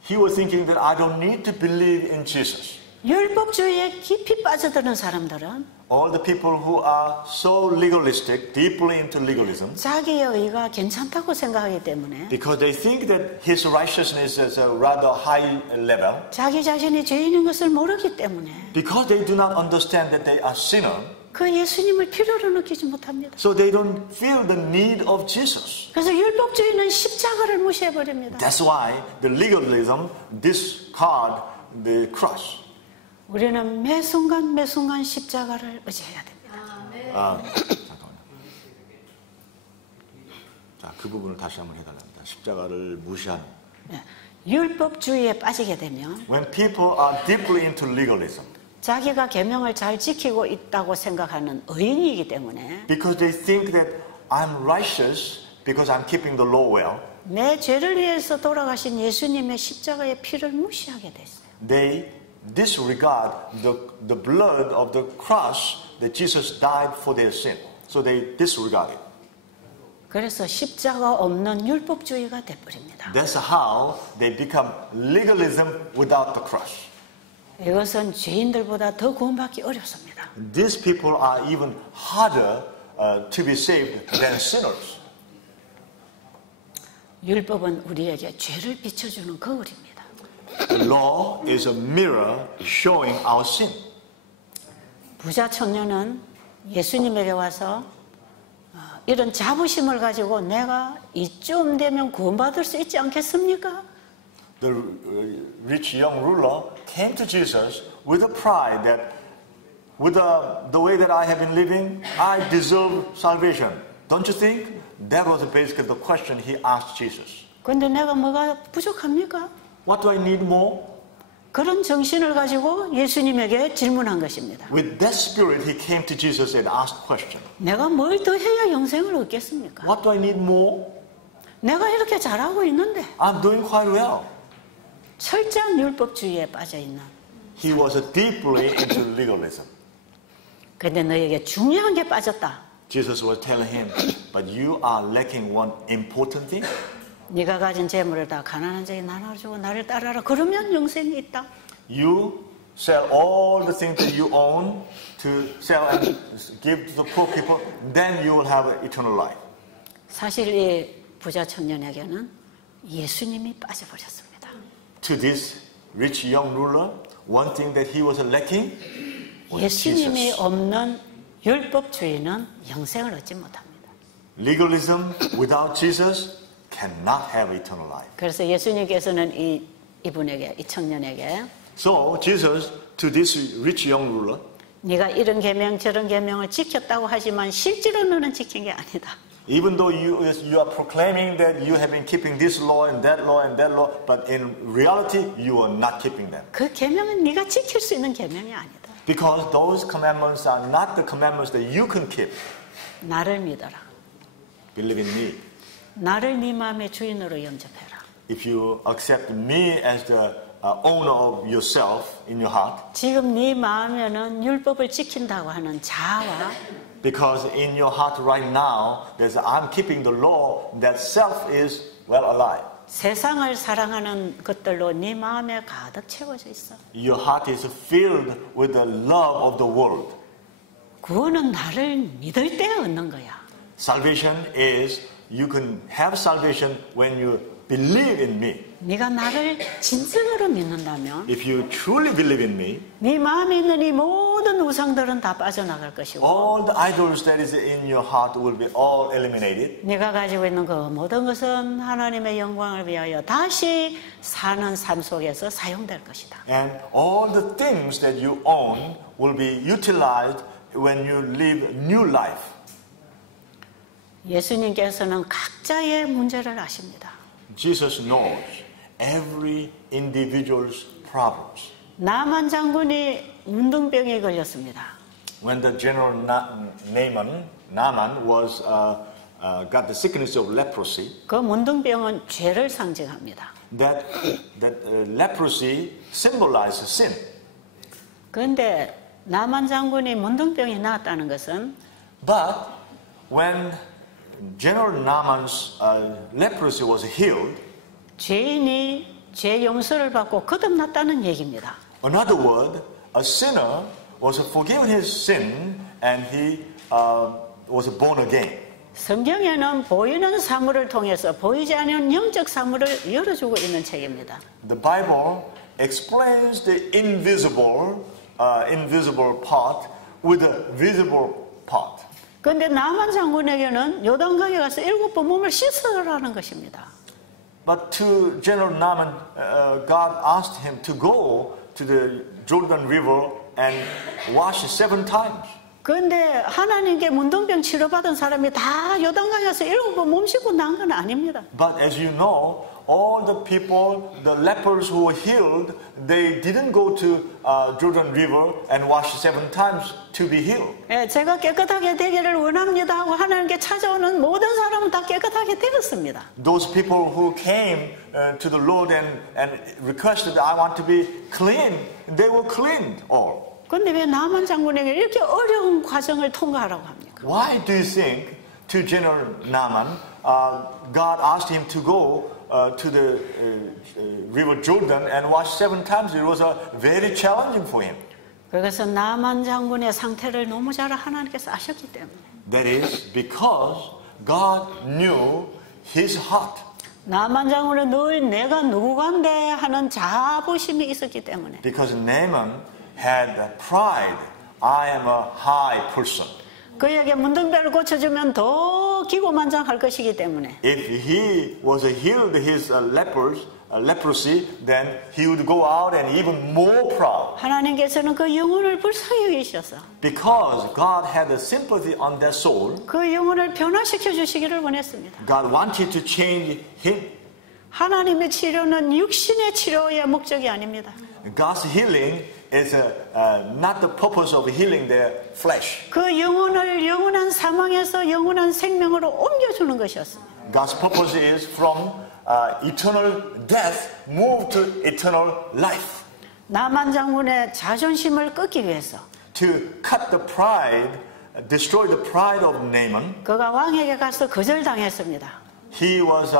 he was thinking that I don't need to believe in Jesus. 율법주의에 깊이 빠져드는 사람들은 All the people who are so legalistic, deeply into legalism, 자기의 의가 괜찮다고 생각하기 때문에 because they think that his righteousness is a rather high level, 자기 자신이 죄인인 것을 모르기 때문에 because they do not understand that they are sinner, 그 예수님을 필요로 느끼지 못합니다. so they don't feel the need of Jesus. 그래서 율법주의는 십자가를 무시해버립니다. That's why the legalism discard the cross. 우리는 매 순간 매 순간 십자가를 의지해야 됩니다. 잠깐만요. 자, 그 부분을 다시 한번 해달랍니다. 십자가를 무시하는. 네. 율법주의에 빠지게 되면 When people are deeply into legalism, 자기가 계명을 잘 지키고 있다고 생각하는 의인이기 때문에 because they think that I'm righteous because I'm keeping the law well, 내 죄를 위해서 돌아가신 예수님의 십자가의 피를 무시하게 됐어요. they disregard the blood of the cross that Jesus died for their sin. So they disregard it. 그래서 십자가 없는 율법주의가 돼버립니다. That's how they become legalism without the cross. 이것은 죄인들보다 더 구원받기 어렵습니다. These people are even harder to be saved than sinners. 율법은 우리에게 죄를 비춰주는 거울입니다. The law is a mirror showing our sin. 부자 청년은 예수님에게 와서 이런 자부심을 가지고 내가 이쯤 되면 구원받을 수 있지 않겠습니까? The rich young ruler came to Jesus with a pride that with the way that I have been living, I deserve salvation. Don't you think? That was basically the question he asked Jesus. 그런데 내가 뭐가 부족합니까? What do I need more? 그런 정신을 가지고 예수님에게 질문한 것입니다. With that spirit, he came to Jesus and asked a question. 내가 뭘 더 해야 영생을 얻겠습니까? What do I need more? 내가 이렇게 잘하고 있는데 I'm doing quite well. 철저한 율법주의에 빠져있는 He was deeply into legalism. 그런데 너에게 중요한 게 빠졌다. Jesus was telling him, but you are lacking one important thing. 네가 가진 재물을 다 가난한 자에게 나눠주고 나를 따라라. 그러면 영생이 있다. You sell all the things that you own to sell and give to the poor people, then you will have eternal life. 사실 이 부자 청년에게는 예수님이 빠져버렸습니다. To this rich young ruler, one thing that he was lacking was 예수님이 Jesus. 없는 율법주의는 영생을 얻지 못합니다. Legalism without Jesus cannot have eternal life. 그래서 예수님께서는 이분에게, 이 청년에게 So Jesus, to this rich young ruler, 네가 이런 계명 저런 계명을 지켰다고 하지만 실제로 너는 지킨 게 아니다. even though you are proclaiming that you have been keeping this law and that law and that law, but in reality you are not keeping them. 그 계명은 네가 지킬 수 있는 계명이 아니다. Because those commandments are not the commandments that you can keep. 나를 믿어라. Believe in me. 나를 네 마음의 주인으로 영접해라. If you accept me as the owner of yourself in your heart, 지금 네 마음에는 율법을 지킨다고 하는 자아와 because in your heart right now, there's I'm keeping the law, that self is well alive. 세상을 사랑하는 것들로 네 마음에 가득 채워져 있어. Your heart is filled with the love of the world. 구원은 나를 믿을 때 얻는 거야. Salvation is, you can have salvation when you believe in me. 네가 나를 진정으로 믿는다면 If you truly believe in me, 네 마음에 있는 이 모든 우상들은 다 빠져나갈 것이고 all the idols that is in your heart will be all eliminated. 네가 가지고 있는 그 모든 것은 하나님의 영광을 위하여 다시 사는 삶 속에서 사용될 것이다. And all the things that you own will be utilized when you live new life. 예수님께서는 각자의 문제를 아십니다. Jesus knows every individual's problems. 나만 장군이 문둥병에 걸렸습니다. When the general Naaman was got the sickness of leprosy, 그 문둥병은 죄를 상징합니다. that leprosy symbolized sin. 그런데 나만 장군이 문둥병이 나았다는 것은 But when General Naaman's leprosy was healed, 죄인이 죄 용서를 받고 거듭났다는 얘기입니다. another word, a sinner was forgiven his sin and he was born again. 성경에는 보이는 사물을 통해서 보이지 않는 영적 사물을 열어주고 있는 책입니다. The Bible explains the invisible part with the visible part. 그런데 나만 장군에게는 요단강에 가서 7번 몸을 씻으라는 것입니다. But to General Naaman, God asked him to go to the Jordan River and wash 7 times. 그런데 하나님께 문둥병 치료받은 사람이 다 요단강에 가서 7번 몸 씻고 난 건 아닙니다. But as you know, all the people, the lepers who were healed, they didn't go to Jordan River and wash 7 times to be healed. 예, 제가 깨끗하게 되기를 원합니다 하고 하나님께 찾아오는 모든 사람은 다 깨끗하게 되었습니다. Those people who came to the Lord and requested, I want to be clean, they were cleaned all. 그런데 왜 나만 장군에게 이렇게 어려운 과정을 통과하라고 합니까? Why do you think to General Naaman, God asked him to go to the river Jordan and wash 7 times? It was very challenging for him. 그래서 나만 장군의 상태를 너무 잘 하나님께서 아셨기 때문에. That is because God knew his heart. 나만 장군은 늘 내가 누구간데 하는 자부심이 있었기 때문에. Because Naaman had pride. I am a high person. 그에게 문둥병을 고쳐주면 더 기고만장할 것이기 때문에. If he was healed his leprosy, then he would go out and even more proud. 하나님께서는 그 영혼을 불쌍히 여기셔서 Because God had a sympathy on that soul, 그 영혼을 변화시켜 주시기를 원했습니다. God wanted to change him. 하나님의 치료는 육신의 치료의 목적이 아닙니다. God's healing is not the purpose of healing their flesh. 그 영혼을 영원한 사망에서 영원한 생명으로 옮겨주는 것이었습니다. God's purpose is from eternal death move to eternal life. 나만 장군의 자존심을 끊기 위해서 To cut the pride, destroy the pride of Naaman. 그가 왕에게 가서 거절당했습니다. He was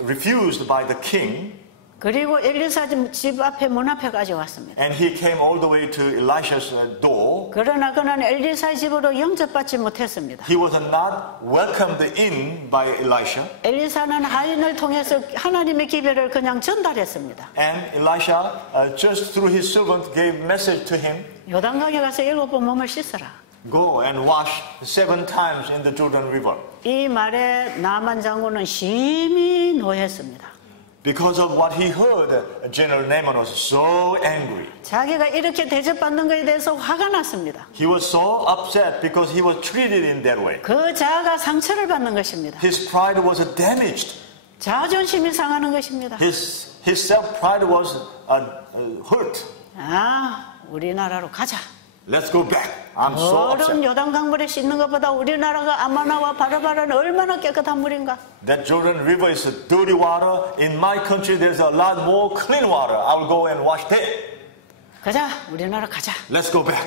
refused by the king. 그리고 엘리사 집 앞에 문 앞에까지 왔습니다. And he came all the way to Elisha's door. 그러나 그는 엘리사의 집으로 영접받지 못했습니다. He was not welcomed in by Elisha. 엘리사는 하인을 통해서 하나님의 기별을 그냥 전달했습니다. And Elisha, just through his servant, gave message to him. 요단강에 가서 7번 몸을 씻어라. Go and wash 7 times in the Jordan River. 이 말에 나만 장군은 심히 노했습니다. Because of what he heard, General Naaman was so angry. 자기가 이렇게 대접받는 것에 대해서 화가 났습니다. He was so upset because he was treated in that way. 그 자아가 상처를 받는 것입니다. His pride was damaged. 자존심이 상하는 것입니다. His self-pride was hurt. 우리나라로 가자. Let's go back. I'm so 어른 upset. 요단강물에 씻는 것보다 우리나라가 아마나와 바라바라는 얼마나 깨끗한 물인가. That Jordan River is dirty water. In my country, there's a lot more clean water. I'll go and wash there. 가자, 우리나라 가자. Let's go back.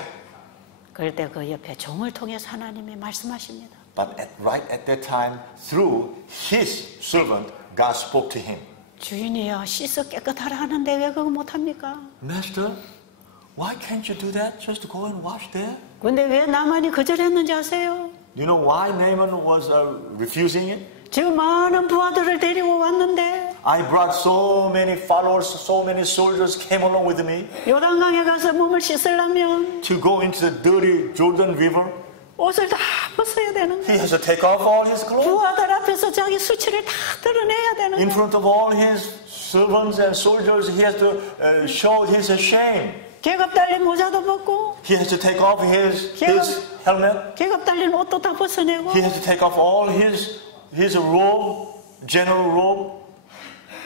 그럴 때 그 옆에 종을 통해서 하나님이 말씀하십니다. But right at that time, through his servant, God spoke to him. 주인이여, 씻어 깨끗하라 하는데 왜 그거 못합니까? Master, why can't you do that? Just go and wash there. 근데 왜 나만이 거절했는지 아세요? You know why Naaman was refusing it? 지금 많은 부하들을 데리고 왔는데 I brought so many followers, so many soldiers came along with me 요단강에 가서 몸을 씻으려면 to go into the dirty Jordan River. 옷을 다 벗어야 되는 He 거예요. has to take off all his clothes. 부하들 앞에서 자기 수치를 다 드러내야 되는 In 거예요. front of all his servants and soldiers, he has to show his shame. 계급 달린 모자도 벗고 He has to take off his helmet. 계급 달린 옷도 다 벗어내고 He has to take off all his robe, general robe.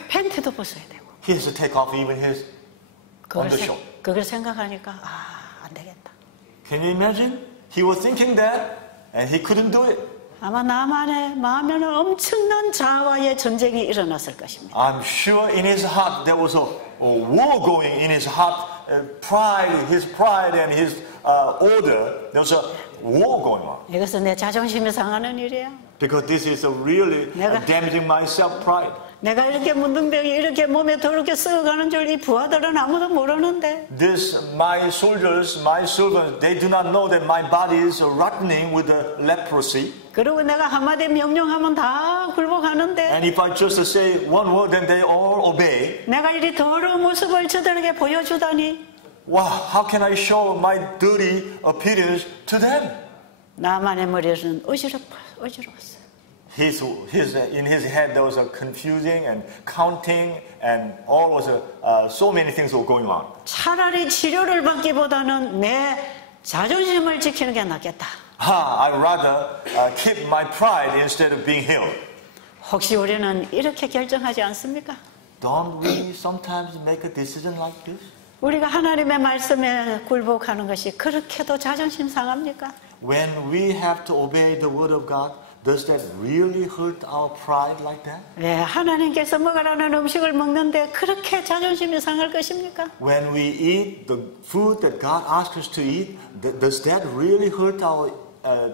팬티도 벗어야 되고 He has to take off even his undershirt. 그걸 생각하니까 안 되겠다. Can you imagine? He was thinking that and he couldn't do it. 아마 나만의 마음에는 엄청난 자아와의 전쟁이 일어났을 것입니다. I'm sure in his heart there was a war going in his heart. His pride and his order. There was a war going on. 이것은 내 자존심이 상하는 일이야. Because this is really damaging my self-pride. 내가 이렇게 문둥병이 이렇게 몸에 더럽게 썩어가는 줄 이 부하들은 아무도 모르는데. My soldiers, my servants, they do not know that my body is rotting with the leprosy. 그리고 내가 한마디 명령하면 다 굴복하는데. And if I just say one word, then they all obey. 내가 이리 더러운 모습을 저들에게 보여주다니. Wow, how can I show my dirty appearance to them? 나만의 머리는 어지럽었어. In his head there was a confusing and counting and all was so many things were going on. 차라리 치료를 받기보다는 내 자존심을 지키는 게 낫겠다. I'd rather keep my pride instead of being healed. 혹시 우리는 이렇게 결정하지 않습니까? Don't we sometimes make a decision like this? 우리가 하나님의 말씀에 굴복하는 것이 그렇게도 자존심 상합니까? When we have to obey the word of God, does that really hurt our pride like that? 왜 하나님께서 먹으라는 음식을 먹는데 그렇게 자존심이 상할 것입니까? When we eat the food that God asks us to eat, does that really hurt our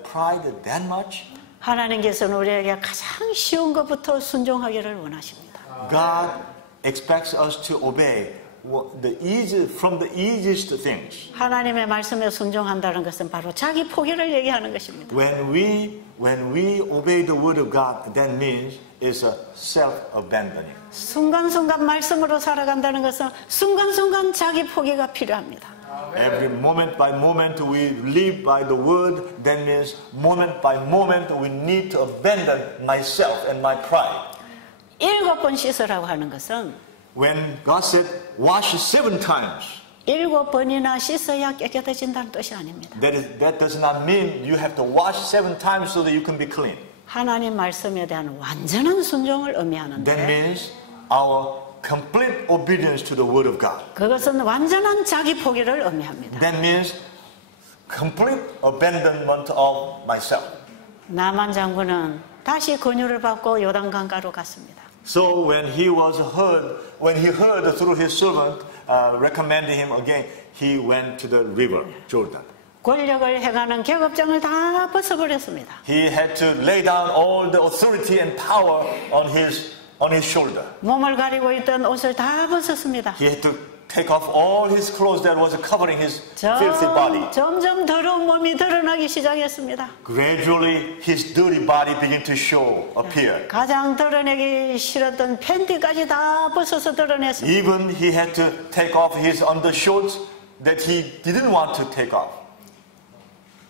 pride that much? 하나님께서는 우리에게 가장 쉬운 것부터 순종하기를 원하십니다. God expects us to obey from the easiest things. 하나님의 말씀에 순종한다는 것은 바로 자기 포기를 얘기하는 것입니다. When we obey the word of God, that means it's a self-abandoning. 순간순간 말씀으로 살아간다는 것은 순간순간 자기 포기가 필요합니다. Every moment by moment we live by the word. That means moment by moment we need to abandon myself and my pride. 7번 씻으라고 하는 것은 When God said wash 7 times, 7번이나 씻어야 깨끗해진다는 뜻이 아닙니다. that does not mean you have to wash 7 times so that you can be clean. 하나님 말씀에 대한 완전한 순종을 의미하는데 That means our complete obedience to the word of God. 그것은 완전한 자기 포기를 의미합니다. That means complete abandonment of myself. 나만 장군은 다시 권유를 받고 요단강가로 갔습니다. So when he heard through his servant recommending him again, he went to the river Jordan. 권력을 행하는 계급장을 다 벗어버렸습니다. He had to lay down all the authority and power on on his shoulder. 몸을 가리고 있던 옷을 다 벗었습니다. He had to take off all his clothes that was covering his filthy body. 점점 더러운 몸이 드러나기 시작했습니다. Gradually, his dirty body began to appear. 가장 드러내기 싫었던 팬티까지 다 벗어서 드러냈습니다. Even he had to take off his undershorts that he didn't want to take off.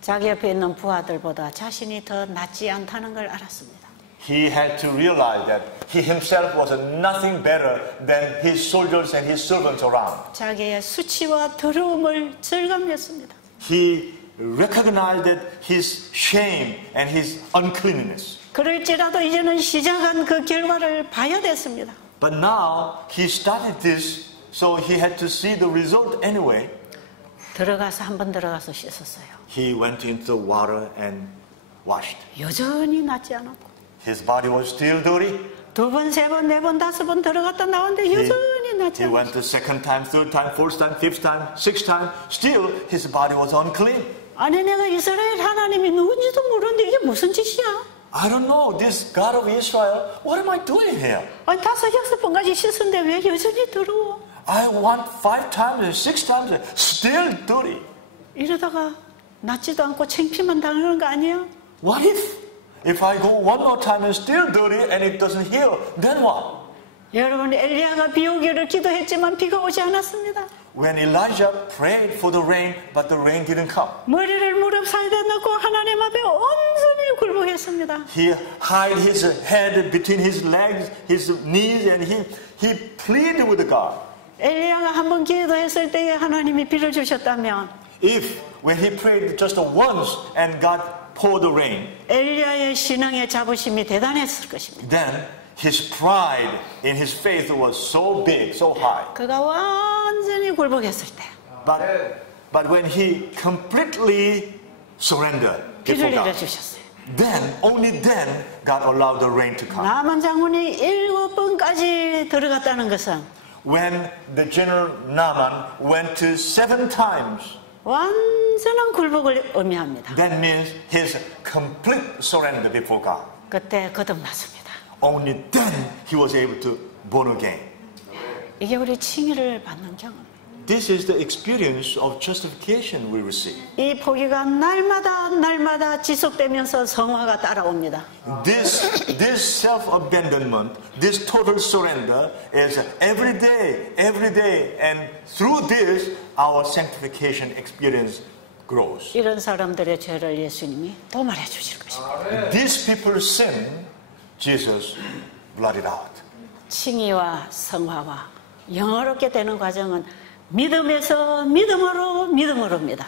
자기 옆에 있는 부하들보다 자신이 더 낫지 않다는 걸 알았습니다. He had to realize that he himself was nothing better than his soldiers and his servants around. 자기의 수치와 더러움을 절감했습니다. He recognized that his shame and his uncleanness. 그럴지라도 이제는 시작한 그 결과를 봐야 됐습니다. But now he started this, so he had to see the result anyway. 들어가서 한 번 들어가서 씻었어요. He went into the water and washed. 여전히 낫지 않았고 His body was still dirty. 두 번, 세 번, 네 번, 다섯 번 들어갔다 나왔는데 여전히 낫지 He 않았고 went the second time, third time, fourth time, fifth time, sixth time. Still, his body was unclean. 아니 내가 이스라엘 하나님이 누군지도 모르는데 이게 무슨 짓이야? I don't know, this God of Israel, what am I doing here? 아니 다섯, 여섯 번까지 씻었는데 왜 여전히 더러워? I went 5 times and 6 times, and still dirty. 이러다가 낫지도 않고 창피만 당하는 거 아니야? What if I go one more time and still dirty and it doesn't heal, then what? 여러분 엘리야가 비 오기를 기도했지만 비가 오지 않았습니다. When Elijah prayed for the rain, but the rain didn't come. 머리를 무릎 사이에 넣고 하나님 앞에 온전히 굴복했습니다. He hid his head between his legs, his knees, and he pleaded with God. 엘리야가 한 번 기도했을 때에 하나님이 비를 주셨다면 If when he prayed just once and God poured the rain, 엘리야의 신앙의 자부심이 대단했을 것입니다. then his pride in his faith was so big, so high. 그가 완전히 굴복했을 때 But when he completely surrendered before 비를 God, 내려주셨어요. then, only then, God allowed the rain to come. 나만 장군이 7번까지 들어갔다는 것은 When the general Naaman went to 7 times, 완전한 굴복을 의미합니다. that means his complete surrender before God. 그때 거듭났습니다. Only then he was able to born again. 이게 우리 칭의를 받는 경험입니다. This is the experience of justification we receive. 이 포기가 날마다 지속되면서 성화가 따라옵니다. This self-abandonment, this total surrender is every day, and through this, our sanctification experience grows. 이런 사람들의 죄를 예수님이 도말해 주실 것입니다. These people's sin, Jesus blotted out. 칭의와 성화와 영어롭게 되는 과정은 믿음에서 믿음으로입니다.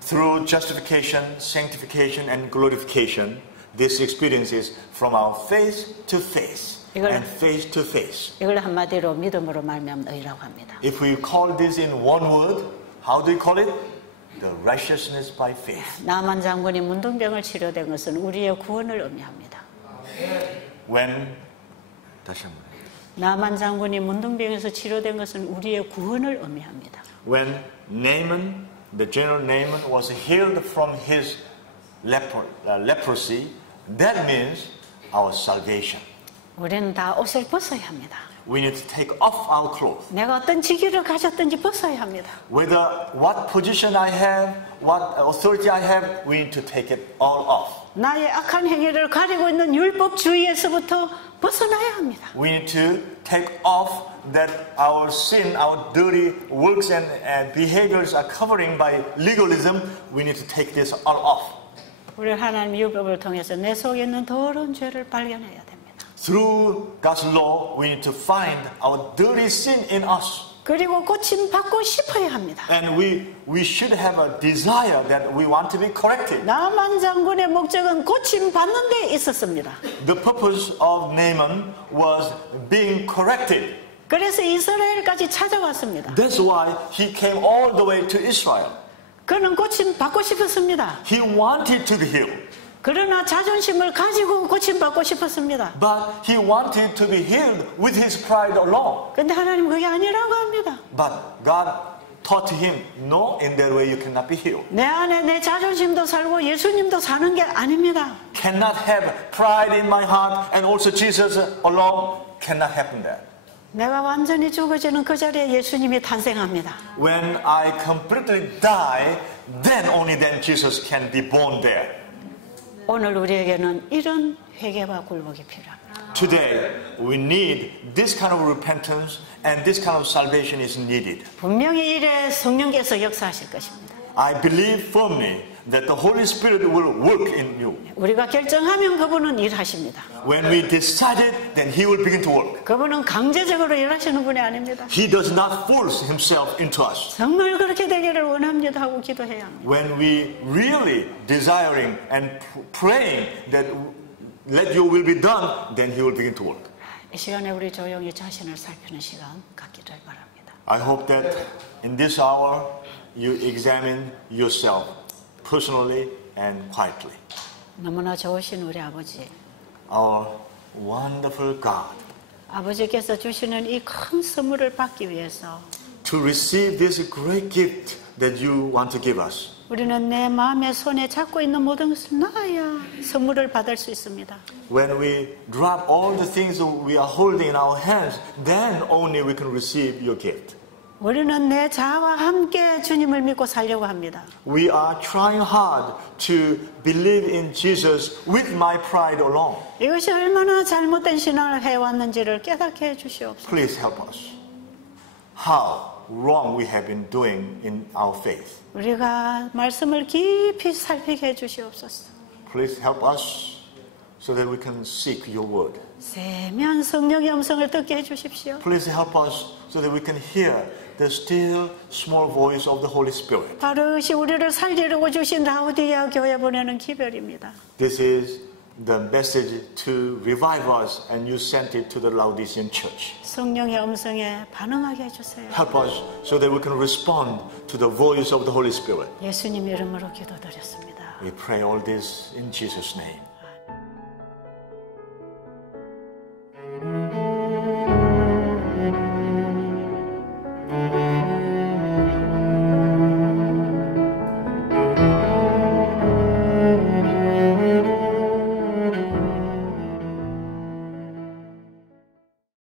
Through justification, sanctification, and glorification, this experience is from our faith to faith and faith to faith. 이걸 한마디로 믿음으로 말미암는 의라고 합니다. If we call this in one word, how do we call it? The righteousness by faith. 나만 장군이 문둥병을 치료된 것은 우리의 구원을 의미합니다. 다시 한번. 나만 장군이 문둥병에서 치료된 것은 우리의 구원을 의미합니다. When Naaman, the general Naaman, was healed from his leprosy, that means our salvation. 우리는 다 옷을 벗어야 합니다. We need to take off our clothes. 내가 어떤 직위를 가졌든지 벗어야 합니다. Whether what position I have, what authority I have, we need to take it all off. 나의 악한 행위를 가리고 있는 율법주의에서부터 벗어나야 합니다. We need to take off that our sin, our dirty works and behaviors are covering by legalism. We need to take this all off. 우리 하나님 율법을 통해서 내 속에 있는 더러운 죄를 발견해야 됩니다. Through God's law, we need to find our dirty sin in us. 그리고 고침 받고 싶어야 합니다. And we should have a desire that we want to be corrected. 나만 장군의 목적은 고침 받는 데 있었습니다. The purpose of Naaman was being corrected. 그래서 이스라엘까지 찾아왔습니다. That's why he came all the way to Israel. 그는 고침 받고 싶었습니다. He wanted to be healed. 그러나 자존심을 가지고 고침 받고 싶었습니다. But he wanted to be healed with his pride alone. 근데 하나님 그게 아니라고 합니다. But God taught him, no, in that way you cannot be healed. 내 안에 내 자존심도 살고 예수님도 사는 게 아닙니다. Cannot have pride in my heart and also Jesus alone. cannot happen that. 내가 완전히 죽어지는 그 자리에 예수님이 탄생합니다. When I completely die, then only then Jesus can be born there. 오늘 우리에게는 이런 회개와 굴복이 필요합니다. Today, we need this kind of repentance and this kind of salvation is needed. 분명히 이래 성령께서 역사하실 것입니다. I believe firmly that the Holy Spirit will work in you. 우리가 결정하면 그분은 일하십니다. When we decided, then He will begin to work. 그분은 강제적으로 일하시는 분이 아닙니다. He does not force Himself into us. 정말 그렇게 되기를 원합니다 하고 기도해야 합니다. When we really desiring and praying that let your will be done, then He will begin to work. 이 시간에 우리 조용히 자신을 살피는 시간 갖기를 바랍니다. I hope that in this hour you examine yourself personally and quietly. 너무나 좋으신 우리 아버지, Our wonderful God, 아버지께서 주시는 이 큰 선물을 받기 위해서 to receive this great gift that you want to give us. 우리는 내 마음의 손에 잡고 있는 모든 것을 놔야 선물을 받을 수 있습니다. When we drop all the things that we are holding in our hands, then only we can receive your gift. 우리는 내 자아와 함께 주님을 믿고 살려고 합니다. We are trying hard to believe in Jesus with my pride alone. 이것이 얼마나 잘못된 신앙을 해왔는지를 깨닫게 해주시옵소서. Please help us. How wrong we have been doing in our faith. 우리가 말씀을 깊이 살피게 해주시옵소서. Please help us so that we can seek your word. 세면 성령의 음성을 듣게 해주십시오. Please help us so that we can hear the still small voice of the Holy Spirit. 바로 이것이 우리를 살리려고 주신 라우디게아 교회 보내는 기별입니다. This is the message to revive us, and you sent it to the Laodicean church. 성령의 음성에 반응하게 해주세요. Help us so that we can respond to the voice of the Holy Spirit. 예수님 이름으로 기도드렸습니다. We pray all this in Jesus' name.